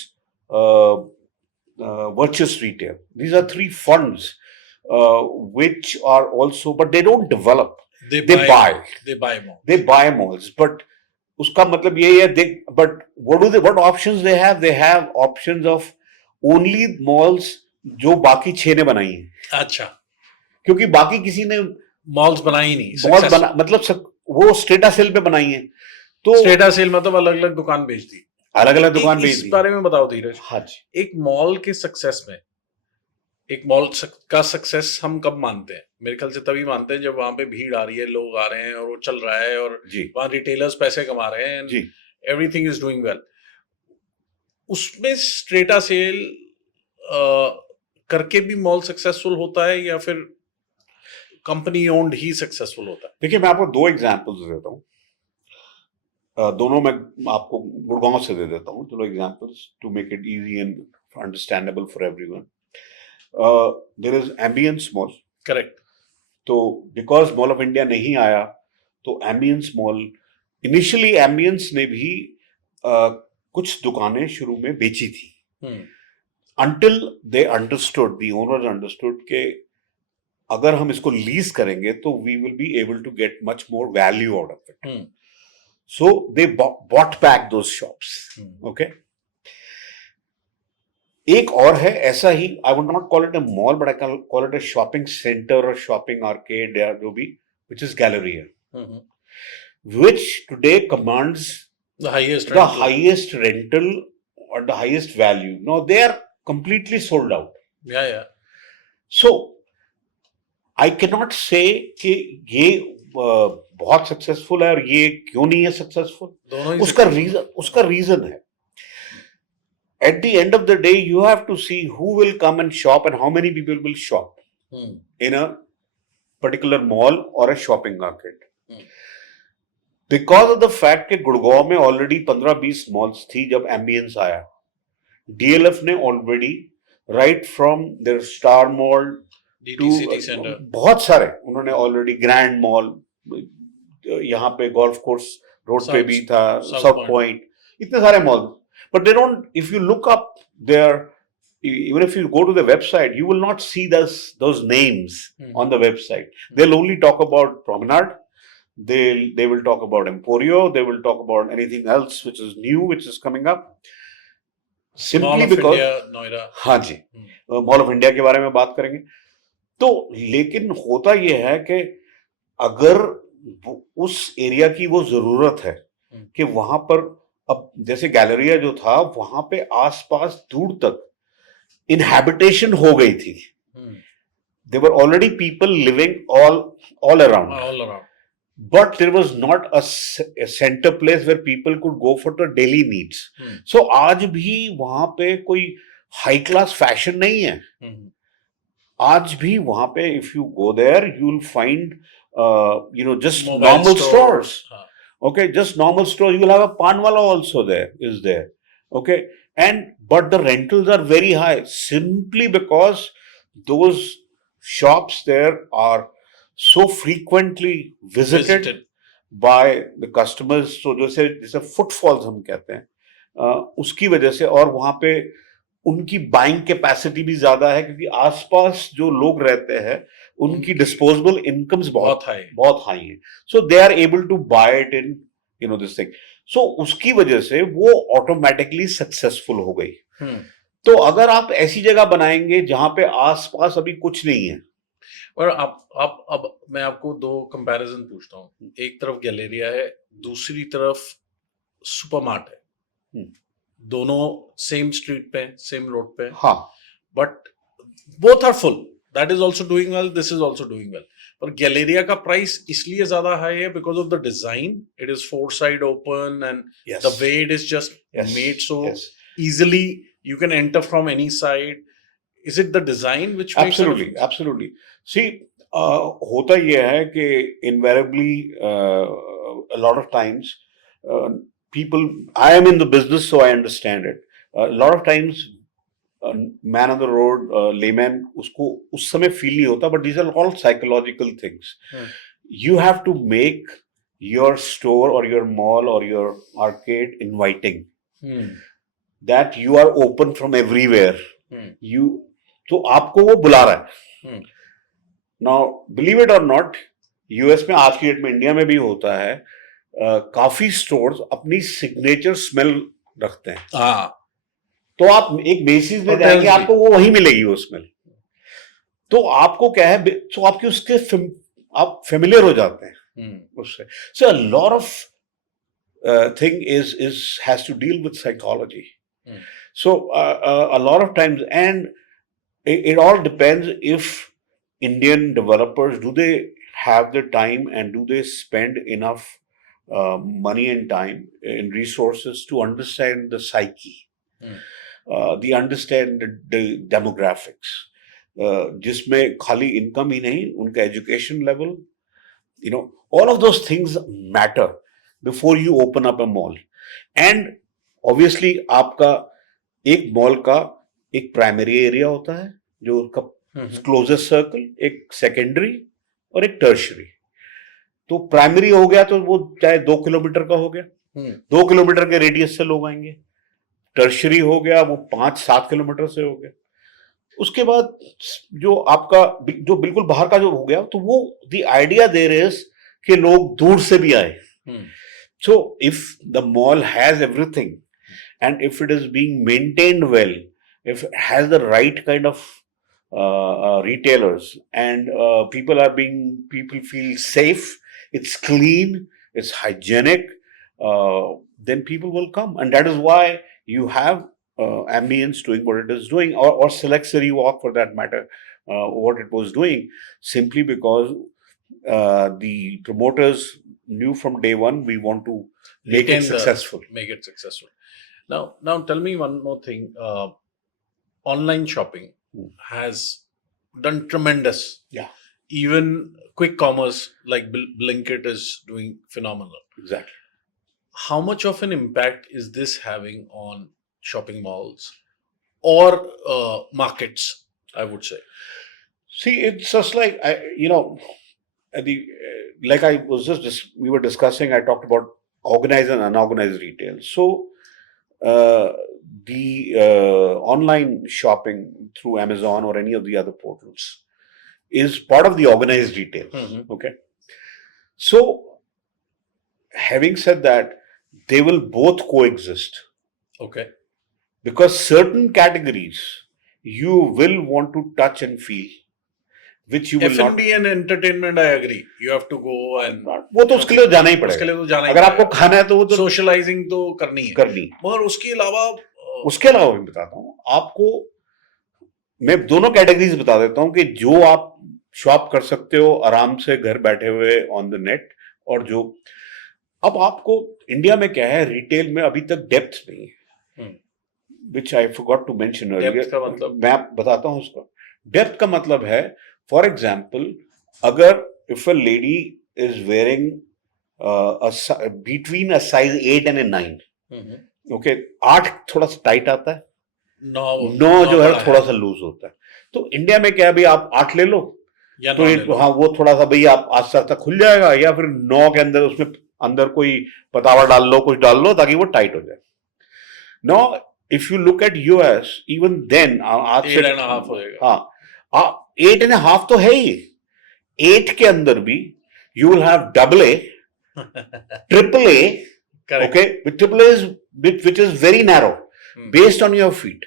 Virtus Retail. These are 3 funds which are also, but they don't develop. They buy malls. But उसका मतलब यही है they, but what options they have options of only malls जो बाकी 6 ने बनाई है, अच्छा, क्योंकि बाकी किसी ने मॉल्स बनाई ही नहीं, मॉल सक्सेस। बना मतलब वो स्टेटा सेल पे बनाई है, तो स्टेटा सेल मतलब अलग अलग दुकान बेच दी, अलग अलग दुकान बेच इस दी। बारे में बताओ धीरज, हाँ जी, एक मॉल के सक्सेस में, एक मॉल का सक्सेस हम कब मानते हैं? मेरे ख्याल से तभी मानते हैं जब वहां पे भीड़ आ रही है, लोग आ रहे हैं और वो चल रहा है और जी वहां रिटेलर्स पैसे कमा रहे हैं, जी। Everything is doing well. उसमें स्ट्रेटा सेल करके भी मॉल सक्सेसफुल होता है या फिर कंपनी ओन्ड ही सक्सेसफुल होता है? देखिए, मैं आपको 2 एग्जांपल्स देता हूँ, दोनों मैं आपको गुड़गांव से दे देता हूँ, दोनों examples to make it easy and understandable for everyone. There is Ambience mall. Correct. तो बिकॉज मॉल ऑफ इंडिया नहीं आया, तो एम्बियंस मॉल, इनिशियली एम्बियंस ने भी कुछ दुकानें शुरू में बेची थी, until they understood, the owners understood के अगर हम इसको लीज करेंगे तो we will be able to get much more value out of it. So they bought back those shops. Okay. एक और है ऐसा ही, I would not call it a mall, but I can call it a shopping center or shopping arcade या जो भी, which is Galleria, which today commands the highest rental or the highest value. Now they are completely sold out. Yeah. So I cannot say कि ये बहुत successful है और ये क्यों नहीं है सक्सेसफुल। उसका रीजन है, at the end of the day you have to see who will come and shop and how many people will shop in a particular mall or a shopping market. Because of the fact कि गुड़गांव में already 15-20 malls थी जब ambience आया, DLF ने already right from there Star mall to बहुत सारे उन्होंने already, grand mall, यहाँ पे गोल्फ कोर्स रोड पे भी था, साउथ पॉइंट, इतने सारे mall, but they don't, if you look up there, even if you go to the website, you will not see those names on the website. They'll only talk about Promenade, they will talk about Emporio, they will talk about anything else which is new, which is coming up. Simply because Noida, हाँ जी, mall of India के बारे में बात करेंगे तो, लेकिन होता यह है कि अगर उस एरिया की वो जरूरत है कि वहां पर, अब जैसे गैलरिया जो था वहां पे आसपास दूर तक inhabitation हो गई थी, there were already people living all around, but there was not a center place where people could go for the daily needs. So आज भी वहां पे कोई हाई क्लास फैशन नहीं है, आज भी वहां पे if you go there you will find just normal stores. Okay, just normal stores. You will have a Panwala also is there. Okay, but the rentals are very high simply because those shops there are so frequently visited by the customers. So जैसे footfalls हम कहते हैं, उसकी वजह से, और वहां पे उनकी बाइंग कैपेसिटी भी ज्यादा है क्योंकि आसपास जो लोग रहते हैं उनकी डिस्पोजेबल इनकम्स बहुत हाई है, so they are able to buy it in this thing, so उसकी वजह से वो ऑटोमेटिकली सक्सेसफुल हो गई। तो अगर आप ऐसी जगह बनाएंगे जहां पे आसपास अभी कुछ नहीं है, और अब मैं आपको 2 कंपैरिजन पूछता हूँ, एक तरफ गैलेरिया है, दूसरी तरफ सुपरमार्ट है, दोनों सेम स्ट्रीट पे, सेम रोड पे, हाँ, but both are full, that is also doing well, this is also doing well, पर गैलेरिया का प्राइस इसलिए ज्यादा हाई है because of the design, it is 4 side open and the way it is just made so easily you can enter from any side. Is it the design which makes absolutely see, होता यह है कि invariably a lot of times people, I am in the business so I understand it, a lot of times man on the road, layman, उसको उस समय feel नहीं होता, but these are all psychological things. You have to make your store or your mall or your arcade inviting, that you are open from everywhere. तो आपको वो बुला रहा है। Now believe it or not, US में आज की date में, इंडिया में भी होता है काफी स्टोर्स अपनी सिग्नेचर स्मेल रखते हैं। हाँ, तो आप एक बेसिस में Hotels जाएंगे, भी। आपको वो वहीं मिलेगी वो स्मेल। तो आपको क्या है, तो आपकी उसके आप फेमिलियर हो जाते हैं उससे। So a lot of thing is has to deal with psychology. So a lot of times, and it all depends if Indian developers, do they have the time and do they spend enough money and time and resources to understand the psyche, the understand the demographics, जिसमें खाली income ही नहीं, उनका education level, all of those things matter before you open up a mall. And obviously आपका एक mall का एक primary area होता है जो उसका क्लोजेस्ट सर्कल, एक सेकेंडरी और एक टर्शरी। तो प्राइमरी हो गया तो वो चाहे 2 किलोमीटर का हो गया, 2 किलोमीटर के रेडियस से लोग आएंगे। टर्शरी हो गया वो 5-7 किलोमीटर से हो गया। उसके बाद जो आपका जो बिल्कुल बाहर का जो हो गया, तो वो द आइडिया देयर इज कि लोग दूर से भी आए। So if the mall has everything and if it is being maintained well, if it has the right kind of retailers and people feel safe, it's clean, it's hygienic, then people will come. And that is why you have Ambience doing what it is doing, or Select City Walk for that matter, what it was doing, simply because the promoters knew from day one we want to make it successful. Now tell me one more thing. Online shopping has done tremendous. Yeah. Even quick commerce like Blinkit is doing phenomenal. Exactly. How much of an impact is this having on shopping malls or markets, I would say? See, it's just like, like I was we were discussing, I talked about organized and unorganized retail. So the online shopping through Amazon or any of the other portals is part of the organized retail. Okay. So having said that, they will both coexist. Okay. Because certain categories you will want to touch and feel, which you will not. F&B and entertainment, I agree. You have to go and. वो तो उसके लिए जाना ही पड़ेगा। उसके लिए तो जाना ही अगर आपको खाना है तो वो तो सोशलाइजिंग तो करनी है। मगर उसके अलावा मैं बताता हूँ आपको, मैं दोनों कैटेगरीज बता देता हूँ कि जो आप शॉप कर सकते हो आराम से घर बैठे हुए ऑन द नेट, और जो अब आपको इंडिया में क्या है, रिटेल में अभी तक डेप्थ नहीं है, which I forgot to mention earlier. Depth का मतलब मैं बताता हूँ उसका। डेप्थ का मतलब है, फॉर एग्जाम्पल, अगर if a lady is wearing between a size 8 and a 9, okay, 8 थोड़ा सा टाइट आता है, 9 जो है थोड़ा सा लूज होता है। तो इंडिया में क्या है भाई, आप 8 ले लो तो हाँ वो थोड़ा सा भैया आप आस्ता आस्ता खुल जाएगा, या फिर 9 के अंदर उसमें अंदर कोई पतावा डाल लो, कुछ डाल लो ताकि वो टाइट हो जाए। No if you look at US, even then आज से 8.5 हो जाएगा। हाँ 8.5 तो है ही, 8 के अंदर भी you will have double A, triple A, okay, with triple A is which is very narrow, based on your feet,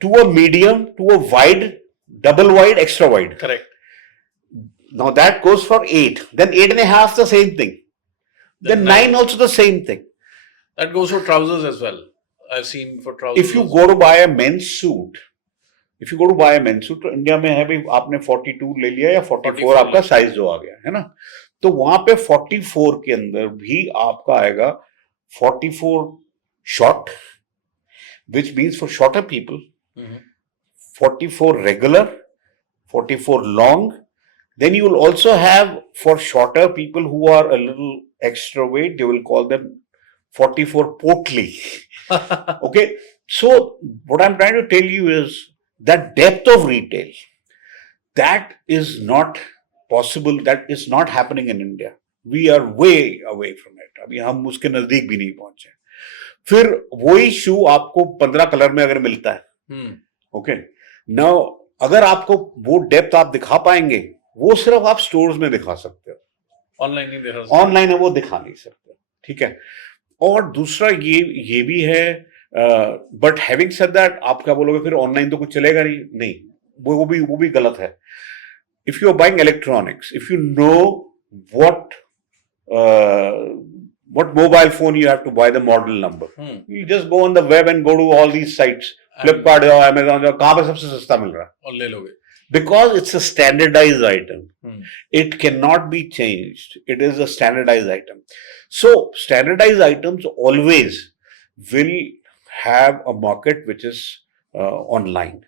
to a medium, to a wide, double wide, extra wide. Correct. Now that goes for 8. Then 8.5 the same thing. Then 9 also the same thing. That goes for trousers as well. I've seen for trousers. If you go to buy a men's suit, तो India में है भाई, आपने 42 ले लिया या 44 आपका size जो आ गया है ना, तो वहां पे 44 के अंदर भी आपका आएगा 44 short, which means for shorter people, 44 regular, 44 long. Then you will also have for shorter people who are a little extra weight, they will call them 44 portly. Okay, so what I'm trying to tell you is that depth of retail, that is not possible, that is not happening in India. We are way away from it. अभी हम उसके नजदीक भी नहीं पहुंचे। फिर वही शू आपको 15 कलर में अगर मिलता है, ओके, नाउ अगर आपको वो डेप्थ आप दिखा पाएंगे, वो सिर्फ आप स्टोर्स में दिखा सकते हो। ऑनलाइन नहीं दिखा सकते। ऑनलाइन है वो दिखा नहीं सकते, ठीक है। और दूसरा ये भी है, बट हैविंग सेड दैट, आप क्या बोलोगे फिर ऑनलाइन तो कुछ चलेगा नहीं, नहीं, वो भी गलत है। If you are buying electronics, if you know what what mobile phone you have to buy, the model number, you just go on the web and go to all these sites, Flipkart जाओ, Amazon जाओ, कहाँ पे सबसे सस्ता मिल रहा है, और ले लोगे, because it's a standardized item. It cannot be changed. It is a standardized item. So standardized items always will have a market which is online,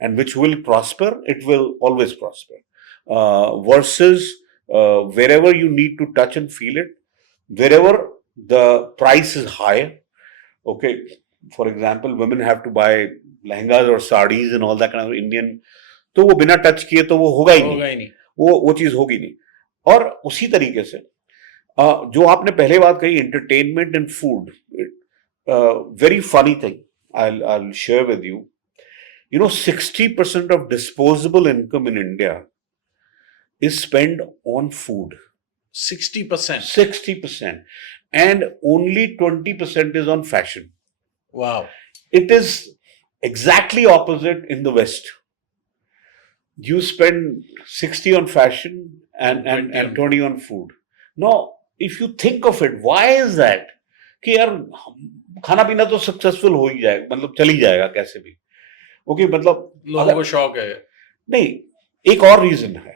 and which will prosper. It will always prosper, versus wherever you need to touch and feel it, wherever the price is high. Okay, for example, women have to buy lehengas or sarees and all that kind of Indian, तो वो बिना touch किए तो वो होगा ही नहीं, वो चीज होगी नहीं। और उसी तरीके से जो आपने पहले बात कही, entertainment and food, very funny thing I'll share with you. You know, 60% of disposable income in India is spent on food. 60%. 60%. And only 20% is on fashion. Wow. It is exactly opposite in the West. You spend 60 on fashion and 20 on food. Now, if you think of it, why is that? कि यार खाना पीना तो successful हो ही जाएगा, मतलब चल ही जाएगा कैसे भी, ओके, मतलब लोगों को शौक है। नहीं, एक और रीजन है,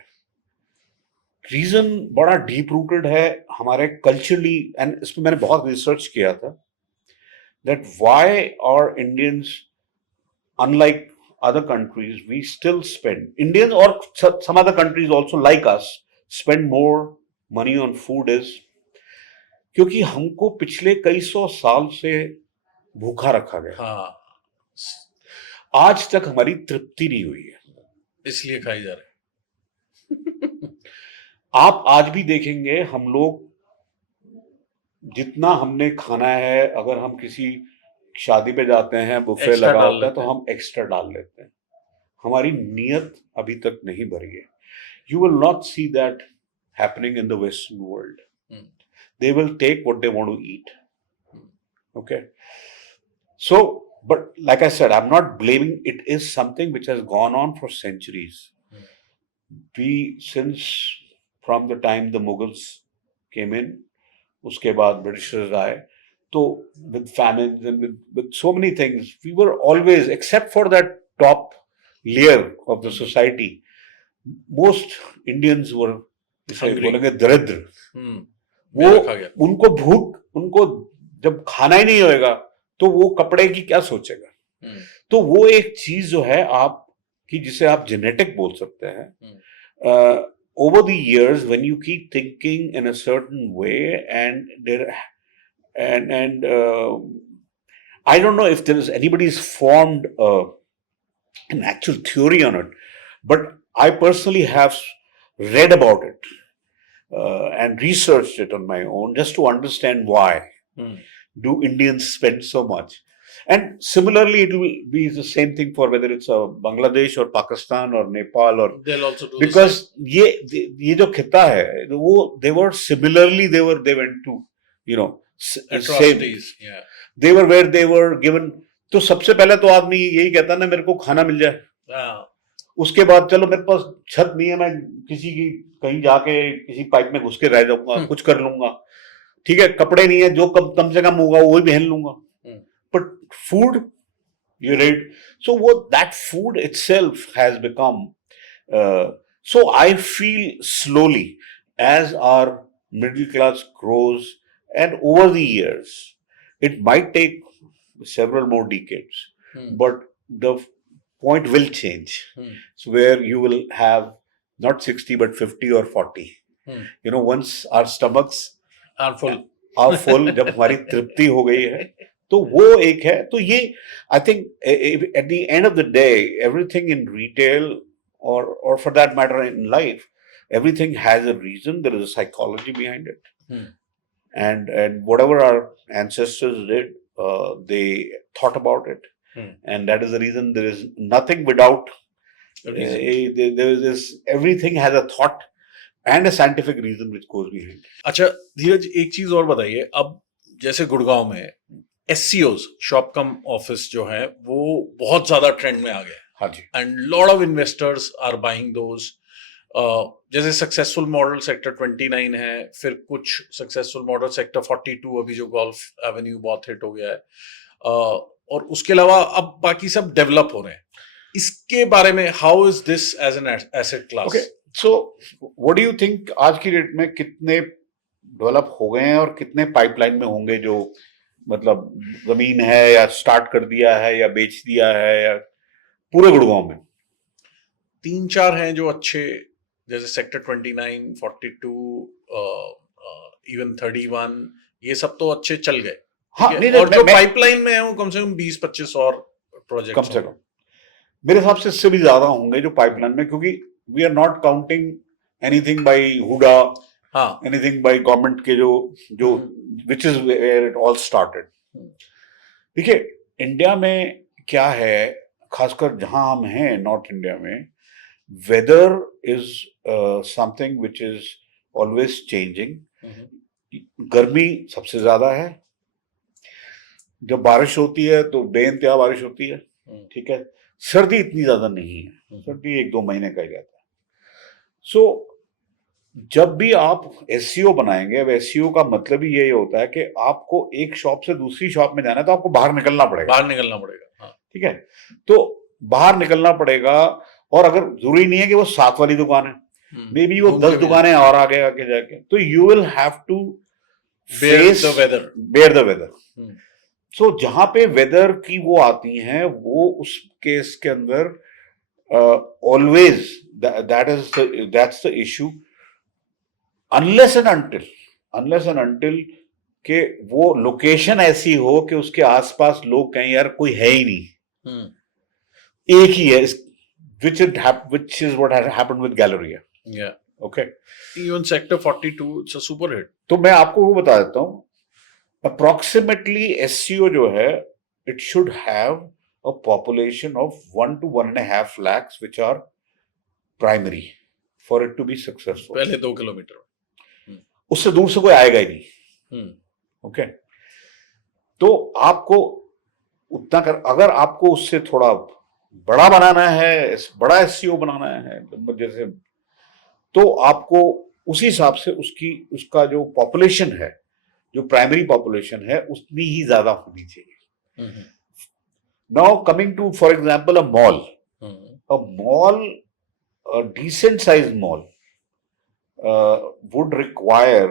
रीजन बड़ा डीप रूटेड है हमारे कल्चरली, एंड इस पर मैंने बहुत रिसर्च किया था, that why are Indians unlike other countries, we still spend, Indians or some other countries also like us, spend more money on food, is क्योंकि हमको पिछले कई सौ साल से भूखा रखा गया। हाँ, आज तक हमारी तृप्ति नहीं हुई है, इसलिए खाई जा रहे। आप आज भी देखेंगे, हम लोग जितना हमने खाना है, अगर हम किसी शादी पे जाते हैं, बुफे लगा होता है, तो हम एक्स्ट्रा डाल लेते हैं। हमारी नीयत अभी तक नहीं भरी है। You will not see that happening in the Western world. They will take what they want to eat. Okay. So, but like I said, I'm not blaming. It is something which has gone on for centuries. Since from the time the Mughals came in, उसके बाद Britishers आए, so with famines and with so many things, we were always, except for that top layer of the society, most Indians were, बोलेंगे दरिद्र। वो उनको भूख, उनको जब खाना ही नहीं होएगा तो वो कपड़े की क्या सोचेगा। तो वो एक चीज जो है आप कि जिसे आप जेनेटिक बोल सकते हैं, over the years when you keep thinking in a certain way, and there and I don't know if there is anybody's formed an actual theory on it, but I personally have read about it and researched it on my own just to understand why do Indians spend so much. And similarly, it will be the same thing for whether it's Bangladesh or Pakistan or Nepal, or they'll also do because ये जो खिता है वो they went to, you know, atrocities, yeah. They were where they were given. तो सबसे पहले तो आदमी यही कहता ना मेरे को खाना मिल जाए, उसके बाद चलो मेरे पास छत नहीं है, मैं किसी की कहीं जाके किसी पाइप में घुस के रह जाऊंगा, कुछ कर लूंगा, ठीक है, कपड़े नहीं है, जो कम से कम होगा वही पहन लूंगा, but food, you read, so what that food itself has become. So I feel slowly as our middle class grows, and over the years, it might take several more decades, but the point will change. So where you will have not 60 but 50 or 40. You know, once our stomachs are full, जब हमारी तृप्ति हो गई है, तो वो एक है। तो ये I think at the end of the day everything in retail or for that matter in life, everything has a reason. There is a psychology behind it, and whatever our ancestors did, they thought about it, and that is the reason. There is nothing without. There is everything has a thought, and a scientific reason which goes behind. अच्छा धीरज, एक चीज और बताइए, अब जैसे गुड़गांव में SCOs, shop कम office जो है वो बहुत ज्यादा ट्रेंड में आ गया, हाँ जी, and lot of investors are buying those. जैसे सक्सेसफुल मॉडल सेक्टर 29 है, फिर कुछ सक्सेसफुल मॉडल सेक्टर 42 अभी जो गोल्फ एवेन्यू बहुत हिट हो गया है, और उसके अलावा अब बाकी सब डेवलप हो रहे हैं। इसके बारे में how is this as an asset class? Okay, so what do you think आज की डेट में कितने डेवलप हो गए हैं और कितने पाइपलाइन में होंगे जो मतलब जमीन है या स्टार्ट कर दिया है या बेच दिया है या पूरे गुड़गांव में? 3-4 हैं जो अच्छे, जैसे सेक्टर 29, 42, इवन 31, ये सब तो अच्छे चल गए। हाँ, नहीं, और जो पाइपलाइन में है वो कम से कम 20-25 और प्रोजेक्ट कम से कम मेरे हिसाब से इससे भी ज्यादा होंगे जो पाइपलाइन में, क्योंकि we are not counting anything by HUDA, हाँ, एनीथिंग बाय गवर्नमेंट के जो which is where it all started. देखिए इंडिया में क्या है, खासकर जहां हम हैं नॉर्थ इंडिया में, weather is something which is always changing. गर्मी सबसे ज्यादा है, जब बारिश होती है तो बेइंतहा बारिश होती है, ठीक है। सर्दी इतनी ज्यादा नहीं है, सर्दी 1-2 महीने का ही रहता है। सो जब भी आप SEO बनाएंगे, अब SEO का मतलब ही यही होता है कि आपको एक शॉप से दूसरी शॉप में जाना है तो आपको बाहर निकलना पड़ेगा, हाँ। ठीक है। तो बाहर निकलना पड़ेगा, और अगर जरूरी नहीं है कि वो 7 वाली दुकान है, मे बी वो 10 दुकानें और आगे आके जाके, तो you will have to bear the weather. So जहां पे वेदर की वो आती हैं, वो उस केस के अंदर always that's the issue, unless and until कि वो लोकेशन ऐसी हो कि उसके आसपास लोग कहें यार कोई है ही नहीं, एक ही है, which is what had happened with Galleria. Yeah. Okay. Even sector 42, it's a super hit. तो मैं आपको वो बता देता हूँ, approximately SEO जो है, it should have a population of 1 to 1.5 lakhs which are primary for it to be successful. पहले 2 किलोमीटर, उससे दूर से कोई आएगा ही नहीं। ओके, तो आपको उतना अगर आपको उससे थोड़ा बड़ा बनाना है, बड़ा SEO बनाना है जैसे, तो आपको उसी हिसाब से उसका जो पॉपुलेशन है, जो प्राइमरी पॉपुलेशन है, उतनी ही ज्यादा होनी चाहिए। Now coming to for example a mall, a decent sized mall would require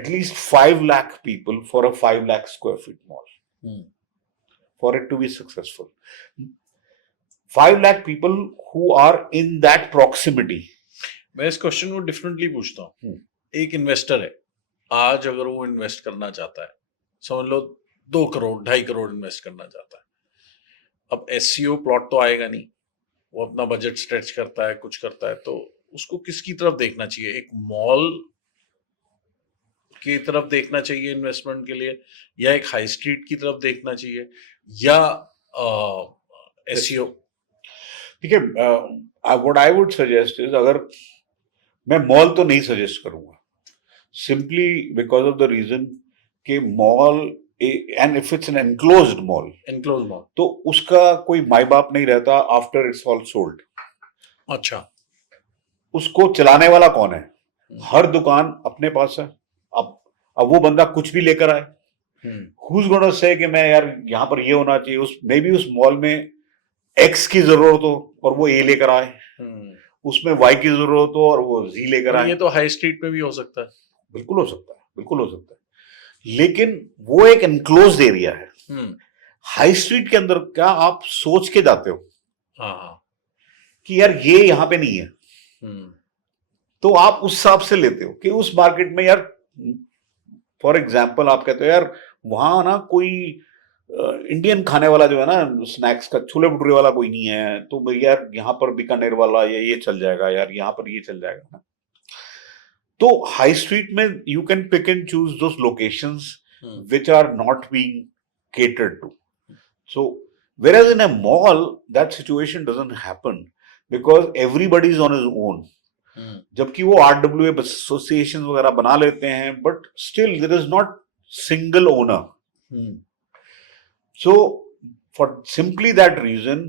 at least 5 lakh people for a 5 lakh square feet mall for it to be successful. 5 lakh people who are in that proximity. मैं इस question को differently पूछता हूँ। एक investor है, आज अगर वो इन्वेस्ट करना चाहता है, समझ लो 2 करोड़ 2.5 करोड़ इन्वेस्ट करना चाहता है, अब SEO प्लॉट तो आएगा नहीं, वो अपना बजट स्ट्रेच करता है, कुछ करता है, तो उसको किसकी तरफ देखना चाहिए? एक मॉल की तरफ देखना चाहिए इन्वेस्टमेंट के लिए, या एक हाई स्ट्रीट की तरफ देखना चाहिए, या SEO? ठीक है, what I would suggest is, अगर मैं मॉल तो नहीं सजेस्ट करूंगा, simply because of the reason कि mall, and if it's an enclosed mall, तो उसका कोई माई बाप नहीं रहता आफ्टर इट्स ऑल सोल्ड। अच्छा, उसको चलाने वाला कौन है? हर दुकान अपने पास है। अब वो बंदा कुछ भी लेकर आए, who's gonna say कि मैं यार यहाँ पर ये होना चाहिए, मे बी उस मॉल में X की जरूरत हो और वो A लेकर आए, उसमें Y की जरूरत हो और वो Z लेकर आए। ये तो हाई स्ट्रीट में भी हो सकता है। बिल्कुल हो सकता है, बिल्कुल हो सकता है, लेकिन वो एक एनक्लोज्ड एरिया है। हाई स्ट्रीट के अंदर क्या आप सोच के जाते हो कि यार ये यहाँ पे नहीं है, तो आप उस हिसाब से लेते हो कि उस मार्केट में यार, फॉर एग्जाम्पल आप कहते हो यार वहां ना कोई इंडियन खाने वाला जो है ना, स्नैक्स का छोले भटूरे वाला कोई नहीं है, तो यार यहाँ पर बीकानेर वाला या ये चल जाएगा, यार यहाँ पर ये चल जाएगा ना। तो हाई स्ट्रीट में you can pick and choose those locations which are not being catered to. So whereas in a mall that situation doesn't happen because everybody is on his own. जबकि वो RWA एसोसिएशन वगैरह बना लेते हैं, but still there is not single owner. So for simply that reason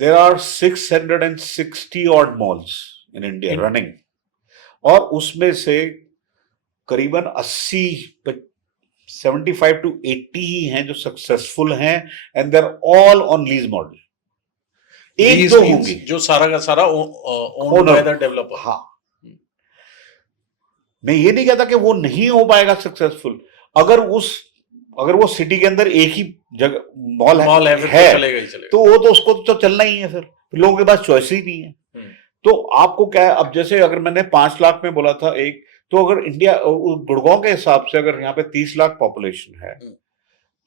there are 660 odd malls in India running, और उसमें से करीबन 75 to 80 ही हैं जो सक्सेसफुल हैं, and there all on lease model. एक दो होंगे जो सारा का सारा ओन्ड बाय द डेवलपर. हाँ, मैं ये नहीं कहता कि वो नहीं हो पाएगा सक्सेसफुल. अगर वो सिटी के अंदर एक ही जगह मॉल है तो चलेगा ही चलेगा. तो वो तो उसको तो चलना ही है. फिर लोगों के पास चॉइस ही नहीं है. तो आपको क्या है, अब जैसे अगर मैंने 5 लाख में बोला था एक, तो अगर इंडिया गुड़गांव के हिसाब से अगर यहाँ पे 30 लाख पॉपुलेशन है,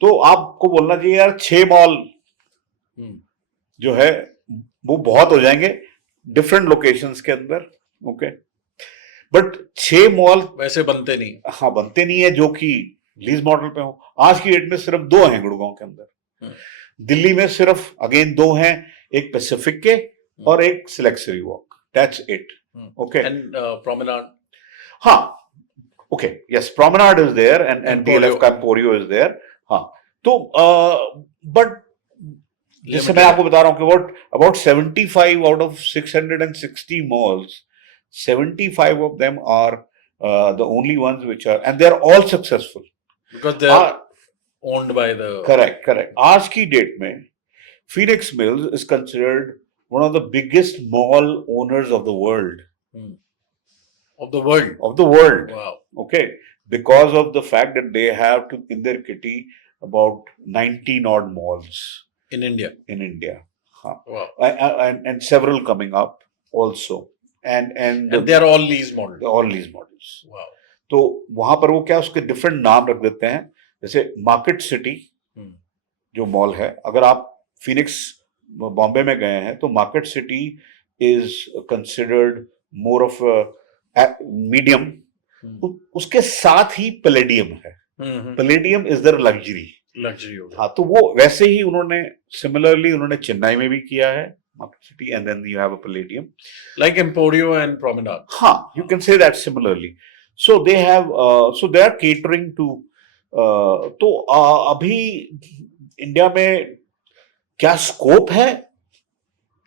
तो आपको बोलना चाहिए यार 6 मॉल जो है वो बहुत हो जाएंगे डिफरेंट लोकेशंस के अंदर. ओके, बट 6 मॉल वैसे बनते नहीं. हाँ, बनते नहीं है जो कि लीज मॉडल पे हो. आज की डेट में सिर्फ 2 हैं गुड़गांव के अंदर. दिल्ली में सिर्फ अगेन 2 हैं, एक पैसिफिक के और एक Select City walk. That's it. Okay, and Promenade. हाँ, okay, yes, Promenade is there and DLF का एम्पोरियो इज देयर. हाँ, तो बट जैसे मैं आपको बता रहा हूँ कि about 75 out of 660 malls, 75 of them are the only ones which are, and they are all successful because they are owned by the. Correct. आज की डेट में Phoenix Mills is considered one of the biggest mall owners of the world. Of the world. Wow. Okay, because of the fact that they have in their kitty about 19 odd malls in India. Huh. Wow. And several coming up also. And they are all lease models. All lease models. Wow. तो वहां पर वो क्या उसके different नाम रख देते हैं. जैसे मार्केट सिटी जो मॉल है, अगर आप फिनिक्स बॉम्बे में गए हैं तो market city is considered more of medium. उसके साथ ही पैलेडियम है. Palladium is there luxury. हाँ, तो वो वैसे ही उन्होंने सिमिलरली उन्होंने चेन्नई में भी किया है Market City, and then you have a Palladium like Emporio and Promenade. हाँ, you can say that similarly. So they have they are catering to. तो अभी इंडिया में क्या स्कोप है?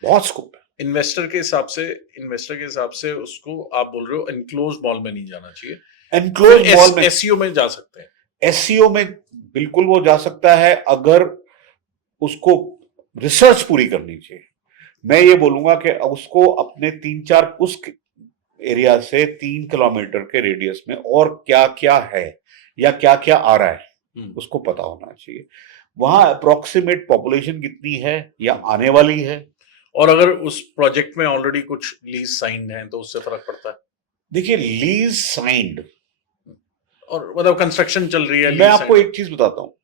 बहुत स्कोप है. इन्वेस्टर के हिसाब से उसको आप बोल रहे हो एनक्लोज मॉल में नहीं जाना चाहिए. एनक्लोज मॉल में एसईओ में जा सकते हैं. एसईओ में बिल्कुल वो जा सकता है अगर उसको रिसर्च पूरी करनी चाहिए. मैं ये बोलूंगा कि उसको अपने 3-4 उस एरिया से 3 किलोमीटर के रेडियस में और क्या क्या है या क्या क्या आ रहा है उसको पता होना चाहिए. वहां अप्रोक्सीमेट पॉपुलेशन कितनी है या आने वाली है, और अगर उस प्रोजेक्ट में ऑलरेडी कुछ लीज साइंड है तो उससे फर्क पड़ता है. देखिए, लीज साइंड और मतलब कंस्ट्रक्शन चल रही है. मैं आपको एक चीज बताता हूँ.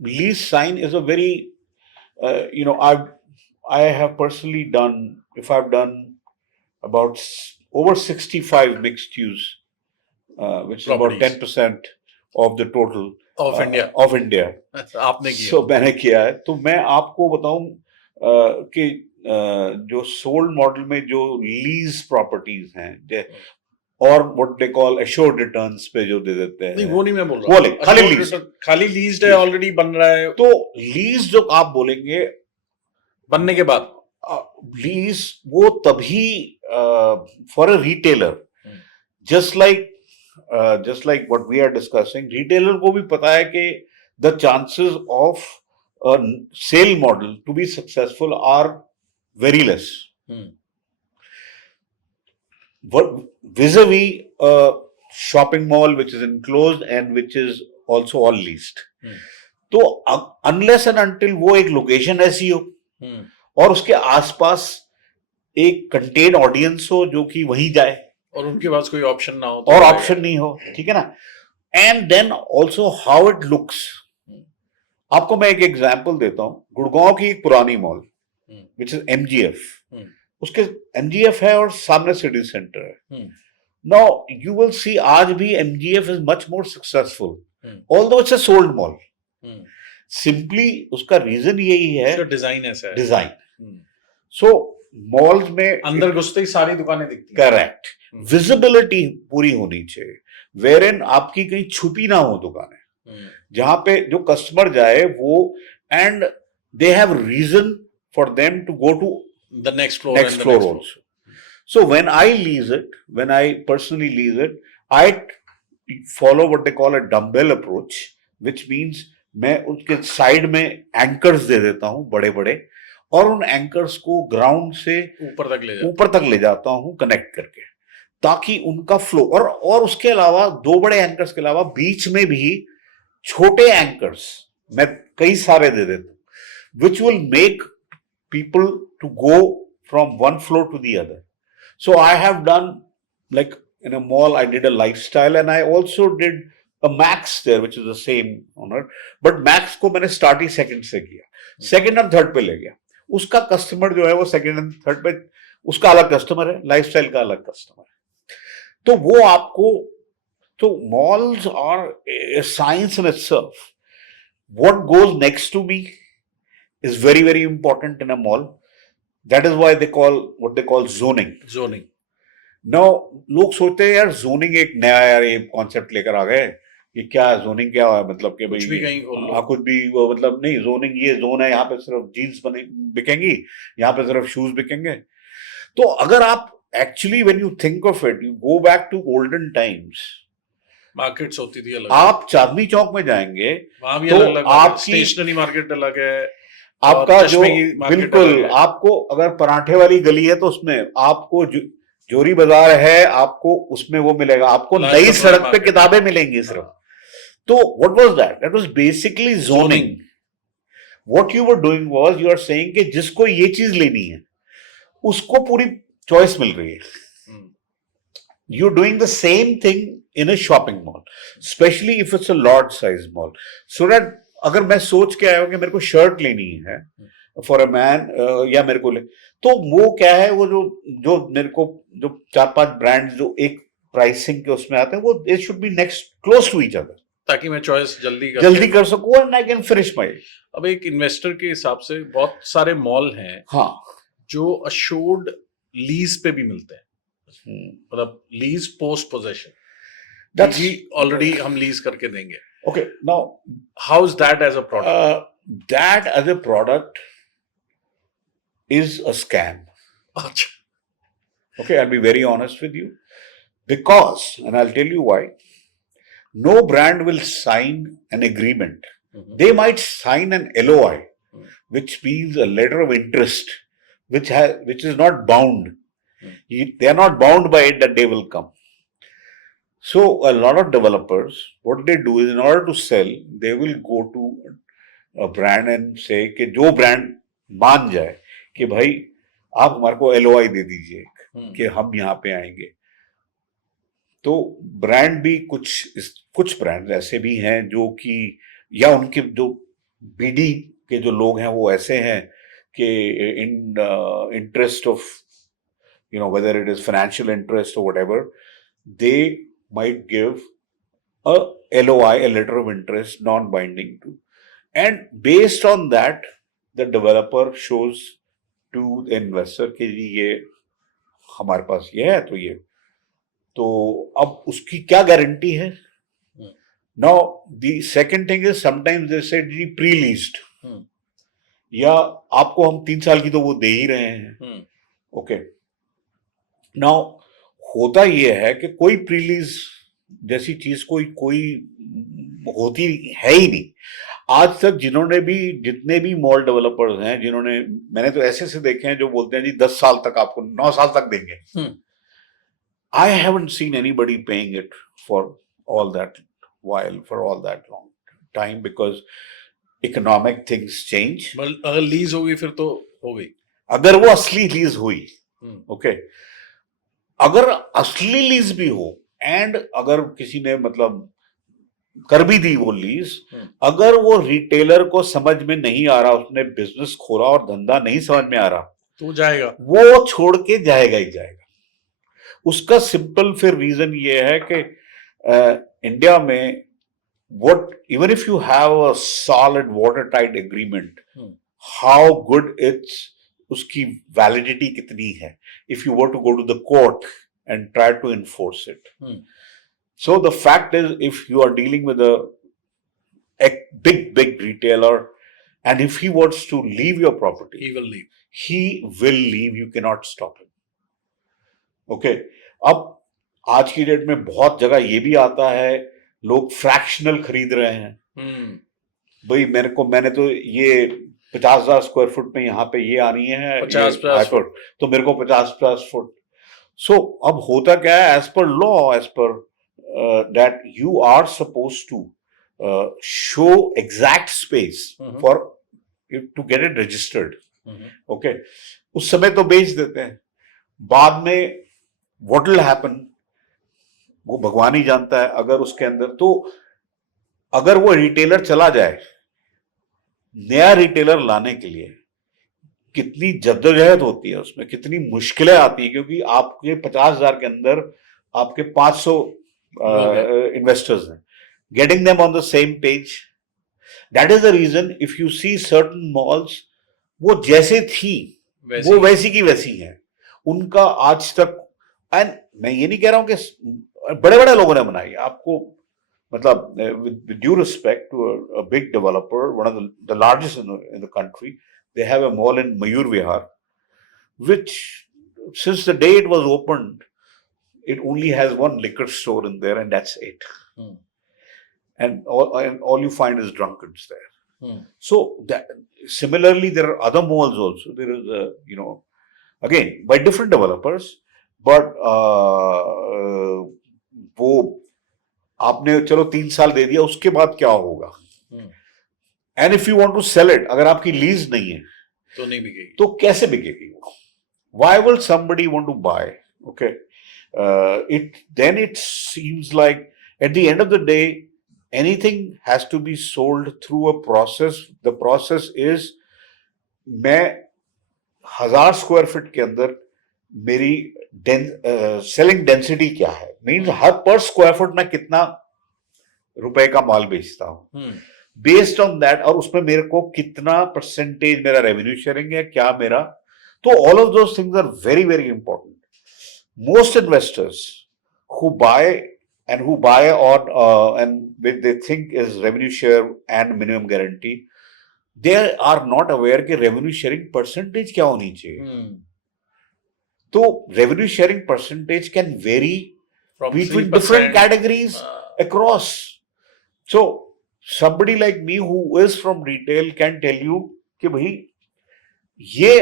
Lease sign is a very I have personally done, if I've done about over 65 mixed use, which is about 10% of the total of India. आपने किया. So मैंने किया है. तो मैं आपको बताऊं कि जो सोल्ड मॉडल में जो लीज प्रॉपर्टीज हैं और what they call assured returns पे जो दे देते हैं. नहीं, वो नहीं मैं बोल रहा हूं. खाली लीज्ड है, ऑलरेडी बन रहा है. तो लीज जो आप बोलेंगे बनने के बाद लीज वो तभी for a retailer, just like what we are discussing, retailer को भी पता है कि the chances of sale model to be successful are very less vis-a-vis shopping mall which is enclosed and which is also all leased. तो unless and until वो एक location ऐसी हो और उसके आसपास एक कंटेन ऑडियंस हो जो कि वहीं जाए और उनके पास कोई ऑप्शन ना हो, और ऑप्शन नहीं हो, ठीक है ना. And then also how it looks. आपको मैं एक एग्जांपल देता हूं. गुड़गांव की एक पुरानी मॉल विच इज MGF, उसके MGF है और सामने सिटी सेंटर है. नाउ यू विल सी आज भी MGF is much more successful although it's a sold mall. Simply उसका रीजन यही है, डिजाइन ऐसा है. डिजाइन. सो मॉल्स में अंदर घुसते ही सारी दुकानें दिखती हैं। करेक्ट, विजिबिलिटी पूरी होनी चाहिए, वेर इन आपकी कहीं छुपी ना हो दुकानें, जहां पे जो कस्टमर जाए वो and they have reason for them to go to The next floor next and the floor next floor. also. So when I lease it, when I personally lease it, I follow what they call a dumbbell approach, which means मैं उसके side में anchors दे देता हूं बड़े बड़े, और उन anchors को ग्राउंड से ऊपर तक ले जाता हूं कनेक्ट करके, ताकि उनका फ्लो, और उसके अलावा दो बड़े एंकर्स के अलावा बीच में भी छोटे एंकर्स मैं कई सारे दे देता हूं, which will make people to go from one floor to the other. So I have done, like in a mall, I did a lifestyle and I also did a Max there, which is the same owner. But Max को मैंने start ही second से किया, second और third पे ले गया. उसका customer जो है वो second and third पे, उसका अलग customer है, lifestyle का अलग customer है. तो वो आपको, तो malls are a science in itself. What goes next to me is very, very important in a mall. That is why they call what they call zoning. Now, लोग सोचते हैं यार zoning एक नया यार ये कॉन्सेप्ट लेकर आ गए, कि क्या zoning क्या है, मतलब कि भाई कुछ भी वो, मतलब नहीं, zoning ये जोन है, यहाँ पे सिर्फ जीन्स बिकेंगी, यहाँ पे सिर्फ शूज बिकेंगे. तो अगर आप actually when you think of it, you go back to golden times. Markets होती थी अलग, आप चांदनी चौक में जाएंगे वहां भी अलग, आपकी स्टेशनरी मार्केट अलग है, आपका जो बिल्कुल, आपको अगर पराठे वाली गली है तो उसमें आपको जोरी बाजार है, आपको उसमें वो मिलेगा, आपको नई सड़क पे किताबें मिलेंगी सिर्फ. तो what was that? That was basically zoning. What you were doing was you are saying कि जिसको ये चीज लेनी है उसको पूरी चॉइस मिल रही है. You are doing the same thing in a shopping mall, specially if it's a large size mall, so that अगर मैं सोच के आया हूं कि मेरे को शर्ट लेनी है फॉर अ मैन, या मेरे को तो वो क्या है, वो जो मेरे को जो 4-5 ब्रांड जो एक प्राइसिंग के उसमें आते हैं, वो it should be next close to each other, ताकि मैं चॉइस जल्दी कर सकूं and I can finish my. अब एक इन्वेस्टर के हिसाब से बहुत सारे मॉल हैं, हाँ, जो अश्योर्ड लीज पे भी मिलते हैं, मतलब लीज पोस्ट पोजेशन, ऑलरेडी हम लीज करके देंगे. Okay, now how is that as a product? That as a product is a scam. Okay, I'll be very honest with you, because, and I'll tell you why. No brand will sign an agreement. They might sign an LOI, which means a letter of interest, which is not bound. They are not bound by it that they will come. So a lot of developers, what they do is, in order to sell, they will go to a brand and say कि जो brand मान जाए कि भाई आप हमारे को LOI दे दीजिए कि हम यहाँ पे आएंगे. तो ब्रांड भी कुछ ब्रांड ऐसे भी हैं जो कि, या उनके जो BD के जो लोग हैं वो ऐसे हैं कि in interest of, you know, whether it is financial interest or whatever, they might give a LOI, a letter of interest, non-binding to, and based on that, the developer shows to the investor कि ये हमारे पास ये है, तो ये, तो अब उसकी क्या गारंटी है? Now the second thing is, sometimes they say ji pre-leased, या आपको हम 3 साल की तो वो दे ही रहे हैं. Okay, now होता ये है कि कोई प्रीलीज जैसी चीज कोई होती है ही नहीं आज तक. जितने भी मॉल डेवलपर्स हैं, जिन्होंने, मैंने तो ऐसे देखे हैं जो बोलते हैं जी 10 साल तक आपको, 9 साल तक देंगे. I haven't seen anybody paying it for all that while, for all that long time, because economic things change. अगर लीज होगी फिर तो हो गई, अगर वो असली लीज हुई. ओके, अगर असली लीज भी हो एंड अगर किसी ने मतलब कर भी दी वो लीज, अगर वो रिटेलर को समझ में नहीं आ रहा, उसने बिजनेस खोला और धंधा नहीं समझ में आ रहा, तो जाएगा, वो छोड़ के जाएगा ही जाएगा. उसका सिंपल फिर रीजन ये है कि इंडिया में what, even if you have a solid watertight agreement, how good its उसकी वैलिडिटी कितनी है if you were to go to the court and try to enforce it. So the fact is, if you are dealing with a big retailer, and if he wants to leave your property, He will leave. he will leave. You cannot stop him. Okay. अब आज की date में बहुत जगह ये भी आता है, लोग फ्रैक्शनल खरीद रहे हैं. भाई मैंने तो ये 50,000 स्क्वायर फुट में यहाँ पे ये आनी है 50 फुट, तो मेरे को 50 फुट. सो अब होता क्या है, as per law, as per that you are supposed to show exact space for to get it registered. Okay. उस समय तो बेच देते हैं, बाद में what will happen वो भगवान ही जानता है. अगर उसके अंदर तो अगर वो रिटेलर चला जाए, नया रिटेलर लाने के लिए कितनी जद्दोजहद होती है, उसमें कितनी मुश्किलें आती है, क्योंकि आपके 50,000 के अंदर आपके 500 investors हैं. Getting them on the same page, that is the reason if you see certain malls, वो जैसे थी वो वैसी की वैसी हैं. उनका आज तक, एंड मैं ये नहीं कह रहा हूं कि बड़े बड़े लोगों ने बनाई, आपको मतलब with due respect to a big developer, one of the largest in the country, they have a mall in Mayur Vihar, which since the day it was opened, it only has one liquor store in there, and that's it. And all you find is drunkards there. So similarly, there are other malls also. There is again by different developers, but वो आपने चलो 3 साल दे दिया, उसके बाद क्या होगा? And if you want to sell it, अगर आपकी लीज नहीं है तो नहीं बिकेगी, तो कैसे बिकेगी वो? Why will somebody want to buy? Okay. Then it seems like at the end of the day, anything has to be sold through a process. The process is, मैं 1000 स्क्वायर फीट के अंदर मेरी सेलिंग डेंसिटी क्या है, means हर पर square foot मैं कितना रुपए का माल बेचता हूं, बेस्ड ऑन दैट, और उसमें मेरे को कितना परसेंटेज मेरा रेवेन्यू शेयरिंग है, क्या मेरा. तो all of those things are very very important. Most investors who buy on and they think is revenue share and minimum guarantee, they are not aware कि revenue sharing percentage क्या होनी चाहिए. तो revenue sharing percentage can vary from between 3%, different categories across. So somebody like me who is from retail can tell you कि भाई ये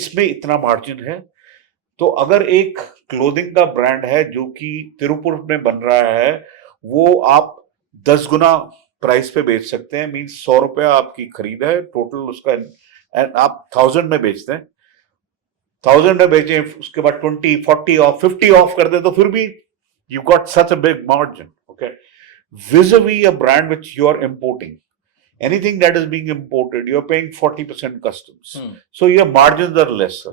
इसमें इतना मार्जिन है. तो अगर एक क्लोथिंग का ब्रांड है जो कि तिरुपुर में बन रहा है, वो आप 10 गुना प्राइस पे बेच सकते हैं. मींस 100 रुपया आपकी खरीद है टोटल उसका, एंड आप 1000 में बेचते हैं, 1000 में बेचें, उसके बाद 20, 40 ऑफ, 50 ऑफ कर दे, तो फिर भी you got such a big margin. Okay. vis-a-vis a brand which you are importing, anything that is being imported, you are paying 40% customs. So your margins are lesser.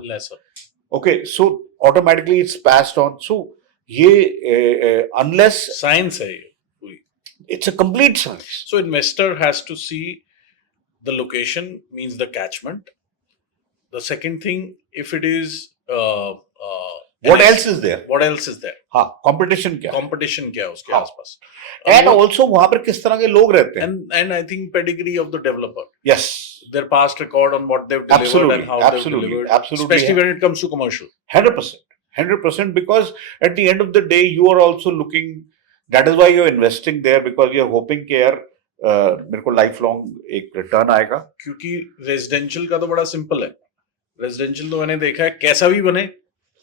Okay, so automatically it's passed on. So ये unless science है ये पूरी. It's a complete science. So investor has to see the location, means the catchment. The second thing, if it is what else is there? What else is there? हाँ, competition क्या? Competition क्या है उसके हाँ. आसपास? And also वहाँ पर किस तरह के लोग रहते हैं? And I think pedigree of the developer. Yes. Their past record on what they've delivered and how they've delivered. Absolutely. Especially when it comes to commercial. 100%, because at the end of the day, you are also looking. That is why you're investing there, because you're hoping कि यार मेरे को lifelong एक return आएगा. क्योंकि residential का तो बड़ा simple है. Residential तो मैंने देखा है, कैसा भी बने,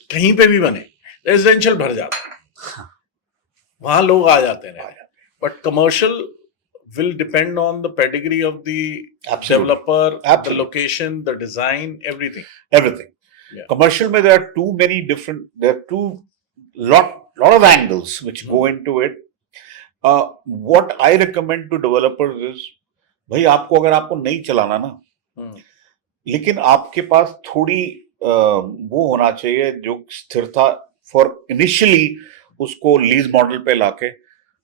कहीं पे भी बने, residential भर जाता है. वहाँ लोग आ जाते हैं. But commercial will depend on the pedigree of the developer, the location, the design, everything. Yeah. Commercial में there are lot of angles which go into it. What I recommend to developers is, भाई आपको अगर आपको नहीं चलाना ना, लेकिन आपके पास थोड़ी वो होना चाहिए जो स्थिरता for initially उसको lease model पे लाके,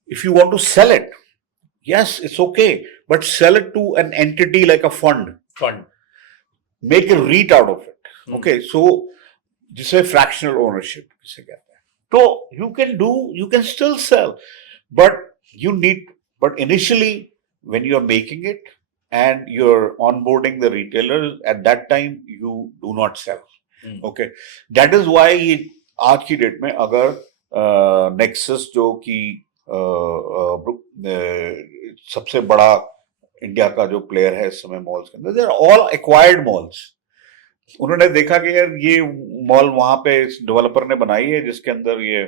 if you want to sell it, yes, it's okay, but sell it to an entity like a fund. Make a REIT out of it. Okay, so जिसे fractional ownership जिसे कहते हैं, तो you can still sell, but but initially when you are making it and you're onboarding the retailers, at that time you do not sell. Okay, that is why आज की date में अगर nexus जो कि सबसे बड़ा इंडिया का जो प्लेयर है इस समय मॉल्स के अंदर, they are all acquired malls. उन्होंने देखा कि यार ये मॉल वहां पे डेवलपर ने बनाई है जिसके अंदर ये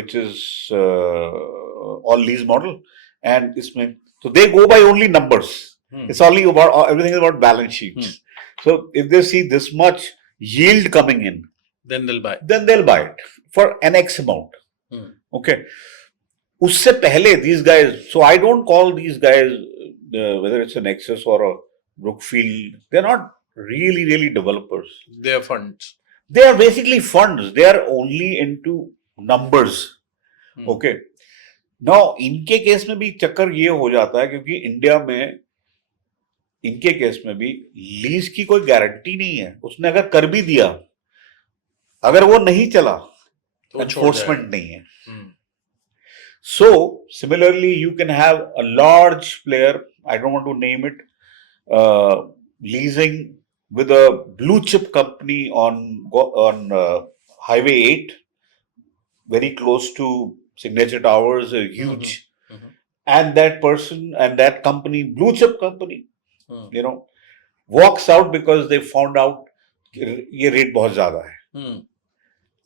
which is all lease model, एंड इसमें तो they go by only numbers. It's only about everything about balance sheets. So if they see this much yield coming in, then they'll buy it for an X amount. Okay, usse pehle these guys, so I don't call these guys whether it's a Nexus or a Brookfield, they're not really developers. They are funds. They are basically funds. They are only into numbers. Okay, now इनके case में भी चक्कर ये हो जाता है क्योंकि India में इनके केस में भी लीज की कोई गारंटी नहीं है. उसने अगर कर भी दिया, अगर वो नहीं चला तो एनफोर्समेंट नहीं है. So similarly you can have a large player, I don't want to name it, leasing with a blue chip company on Highway 8, very close to Signature Towers, huge, and that person and that company, blue chip company, walks out because they found out ये rate बहुत ज़्यादा है,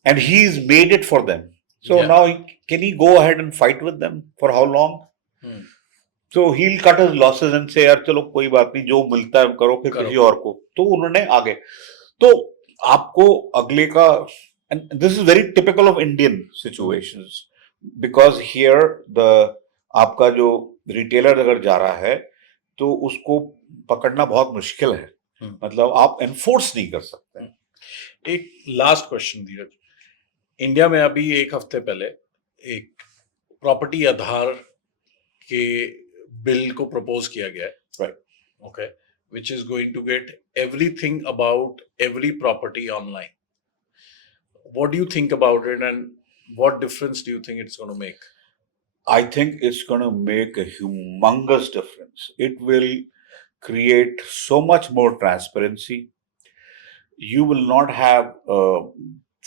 and he's made it for them. So now can he go ahead and fight with them for how long? So he'll cut his losses and say यार चलो कोई बात नहीं, जो मिलता है करो फिर किसी और को. तो उन्होंने आगे, तो आपको अगले का, and this is very typical of Indian situations because here the आपका जो रिटेलर अगर जा रहा है तो उसको पकड़ना बहुत मुश्किल है. मतलब आप एनफोर्स नहीं कर सकते. एक लास्ट क्वेश्चन धीरज, इंडिया में अभी एक हफ्ते पहले एक प्रॉपर्टी आधार के बिल को प्रपोज किया गया है, right? Okay, which is going to get everything about every property online. What do you think about it and what difference do you think it's going to make? I think it's going to make a humongous difference. It will create so much more transparency. You will not have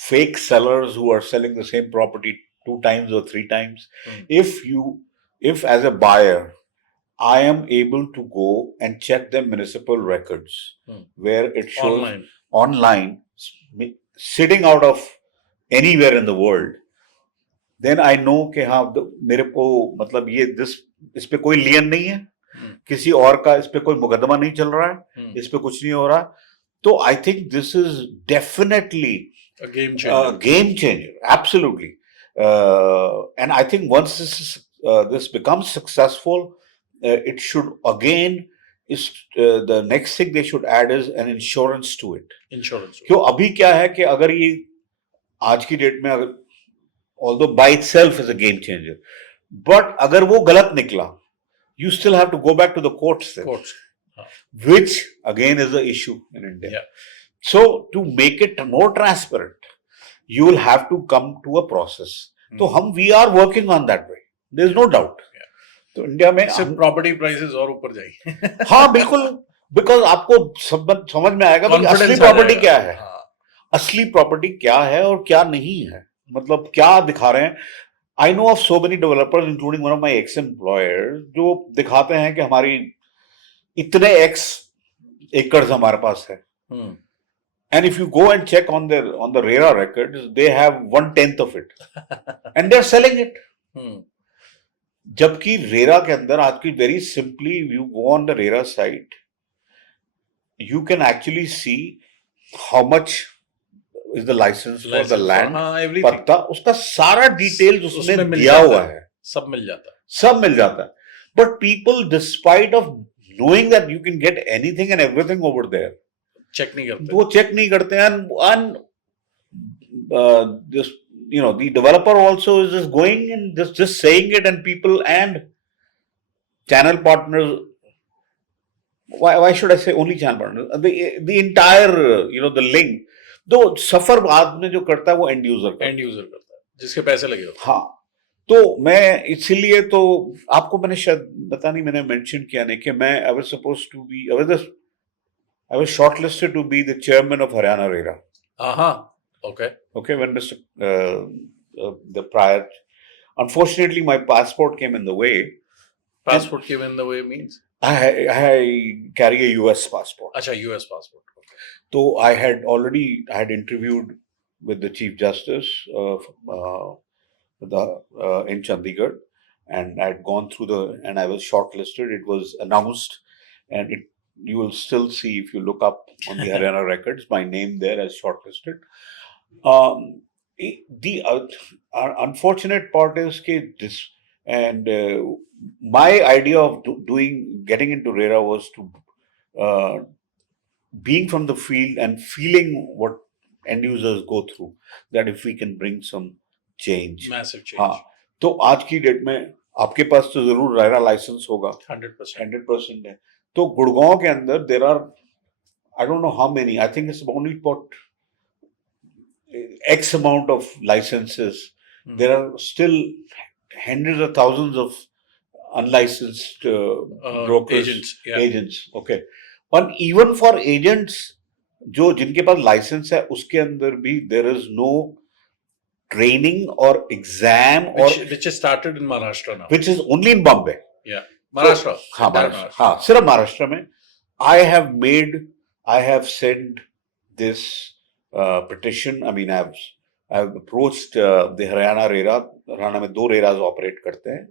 fake sellers who are selling the same property 2 times or 3 times. If as a buyer, I am able to go and check the municipal records where it shows online, sitting out of anywhere in the world, then I know कि हाँ मेरे को मतलब ये इस पे कोई लियन नहीं है, किसी और का इस पे कोई मुकदमा नहीं चल रहा है, इस पे कुछ नहीं हो रहा. तो I think this is definitely a game changer. Game changer, absolutely. And I think once this becomes successful, it should again the next thing they should add is an insurance to it. Insurance. क्यों अभी क्या है कि अगर ये आज की date में अगर although by itself is a game changer, but अगर वो गलत निकला, you still have to go back to the courts then, which again is the issue in India. So to make it more transparent, you will have to come to a process. So we are working on that way. There is no doubt. तो India में सिर्फ property prices और ऊपर जाएगी. हाँ बिल्कुल, because आपको समझ में आएगा कि असली प्रॉपर्टी क्या है, असली प्रॉपर्टी क्या है और क्या नहीं है, मतलब क्या दिखा रहे हैं. I know of so many developers including one of my ex employers जो दिखाते हैं कि हमारी इतने एक्स एकर्स हमारे पास है, and if you go and check on the RERA records, they have 1/10 of it and they're selling it. जबकि रेरा के अंदर आज की very simply you go on the RERA site, you can actually see how much is the license for the land, पत्ता, उसका सारा details उसने दिया हुआ है, सब मिल जाता है. But people, despite of knowing that you can get anything and everything over there, check नहीं करते, वो चेक नहीं करते हैं. And just the developer also is just going and just saying it, and people and channel partners why should I say only channel partner? The entire the link. तो सफर बाद में जो करता है वो एंड यूजर एंड यूजर करता है जिसके पैसे लगे होते हैं। हाँ, तो मैं इसीलिए तो आपको मैंने शायद पता नहीं मैंने मेंशन किया नहीं कि मैं I was suppose to be I was shortlisted to be the chairman of Haryana RERA. Okay. When Mr. The prior, unfortunately, my passport came in the way. Passport came in the way means? I carry a US passport. Acha, US passport. Okay. So I had interviewed with the Chief Justice in Chandigarh, and I had gone through and I was shortlisted. It was announced, and you will still see if you look up on the Haryana records my name there as shortlisted. The unfortunate part is this, and my idea of getting into RERA was to being from the field and feeling what end users go through, that if we can bring some change, massive change. हाँ, तो आज की date में आपके पास तो जरूर RERA licence होगा 100% है। तो गुड़गांव के अंदर there are, I don't know how many, I think it's only about X amount of licenses. There are still hundreds of thousands of unlicensed brokers, agents. Okay, but even for agents, जो जिनके पास licence है उसके अंदर भी there is no training or exam which is started in Maharashtra now, which is only in Bombay. Yeah, Maharashtra. हाँ, सिर्फ महाराष्ट्र में. I have sent this petition. I mean, I've approached the Haryana RERA. Haryana में 2 रेराज operate करते हैं.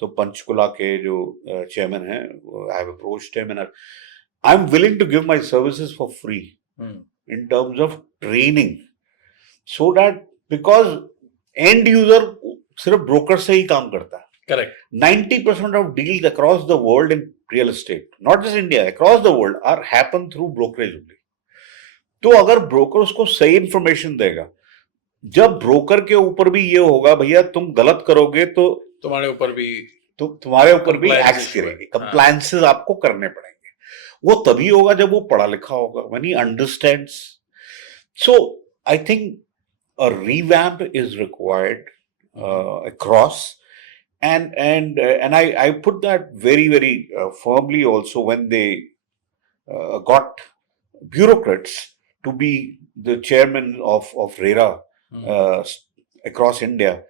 तो पंचकुला के जो chairman हैं, I have approached him and I'm willing to give my services for free in terms of training, so that because end user सिर्फ broker से ही काम करता है. Correct. 90% of deals across the world in real estate, not just India, across the world, happen through brokerage only. तो अगर broker उसको सही information देगा, जब ब्रोकर के ऊपर भी ये होगा भैया तुम गलत करोगे तो तुम्हारे ऊपर भी एक्ट करेंगे, कंप्लायंसेस आपको करने पड़ेंगे. वो तभी होगा जब वो पढ़ा लिखा होगा, when he understands. So I think a revamp is required across, and I put that very, very firmly also when they got bureaucrats to be the chairman of RERA across India,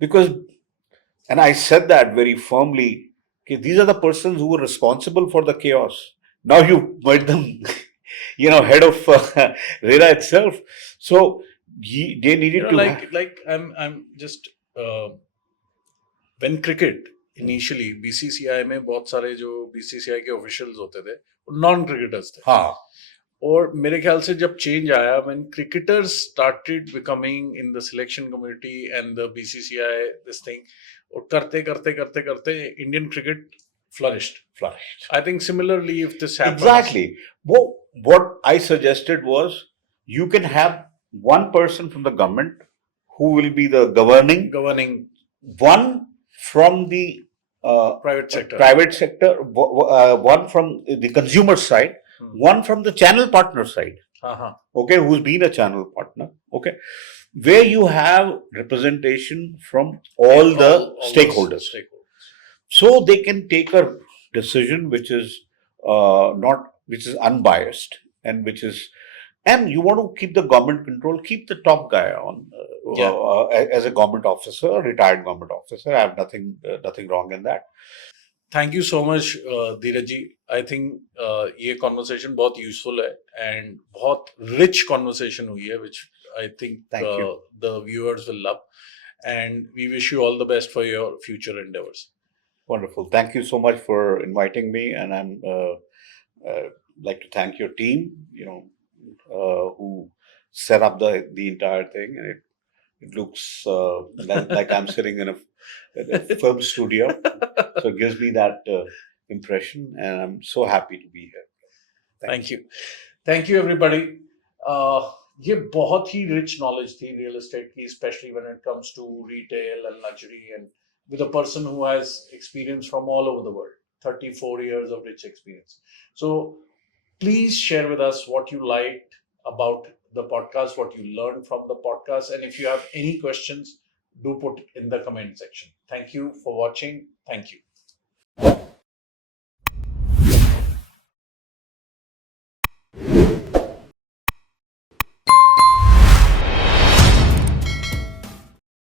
because, and I said that very firmly, okay, these are the persons who were responsible for the chaos. Now you made them, head of RERA itself. So they needed to I'm just when cricket initially BCCI में बहुत सारे जो BCCI के officials होते थे non cricketers थे. हाँ. और मेरे ख्याल से जब चेंज आया when cricketers started becoming in the selection committee and the BCCI this thing, और करते Indian cricket flourished. I think similarly if this happens. Exactly. What I suggested was you can have one person from the government who will be the governing, one from the private sector, one from the consumer side, one from the channel partner side. Okay, who's been a channel partner. Okay, where you have representation from all the stakeholders. So they can take a decision which is unbiased, and and you want to keep the government control, keep the top guy on as a government officer, a retired government officer. I have nothing wrong in that. Thank you so much, Dheeraj ji. I think ये conversation बहुत useful है and बहुत rich conversation हुई है, which I think the viewers will love. And we wish you all the best for your future endeavors. Wonderful. Thank you so much for inviting me, and I'm like to thank your team, who set up the entire thing, and it looks like I'm sitting in a film studio, so it gives me that impression, and I'm so happy to be here. Thank you everybody. ये बहुत ही rich knowledge थी real estate की, especially when it comes to retail and luxury, and with a person who has experience from all over the world. 34 years of rich experience. So please share with us what you liked about the podcast, what you learned from the podcast, and if you have any questions, do put in the comment section. Thank you for watching. Thank you.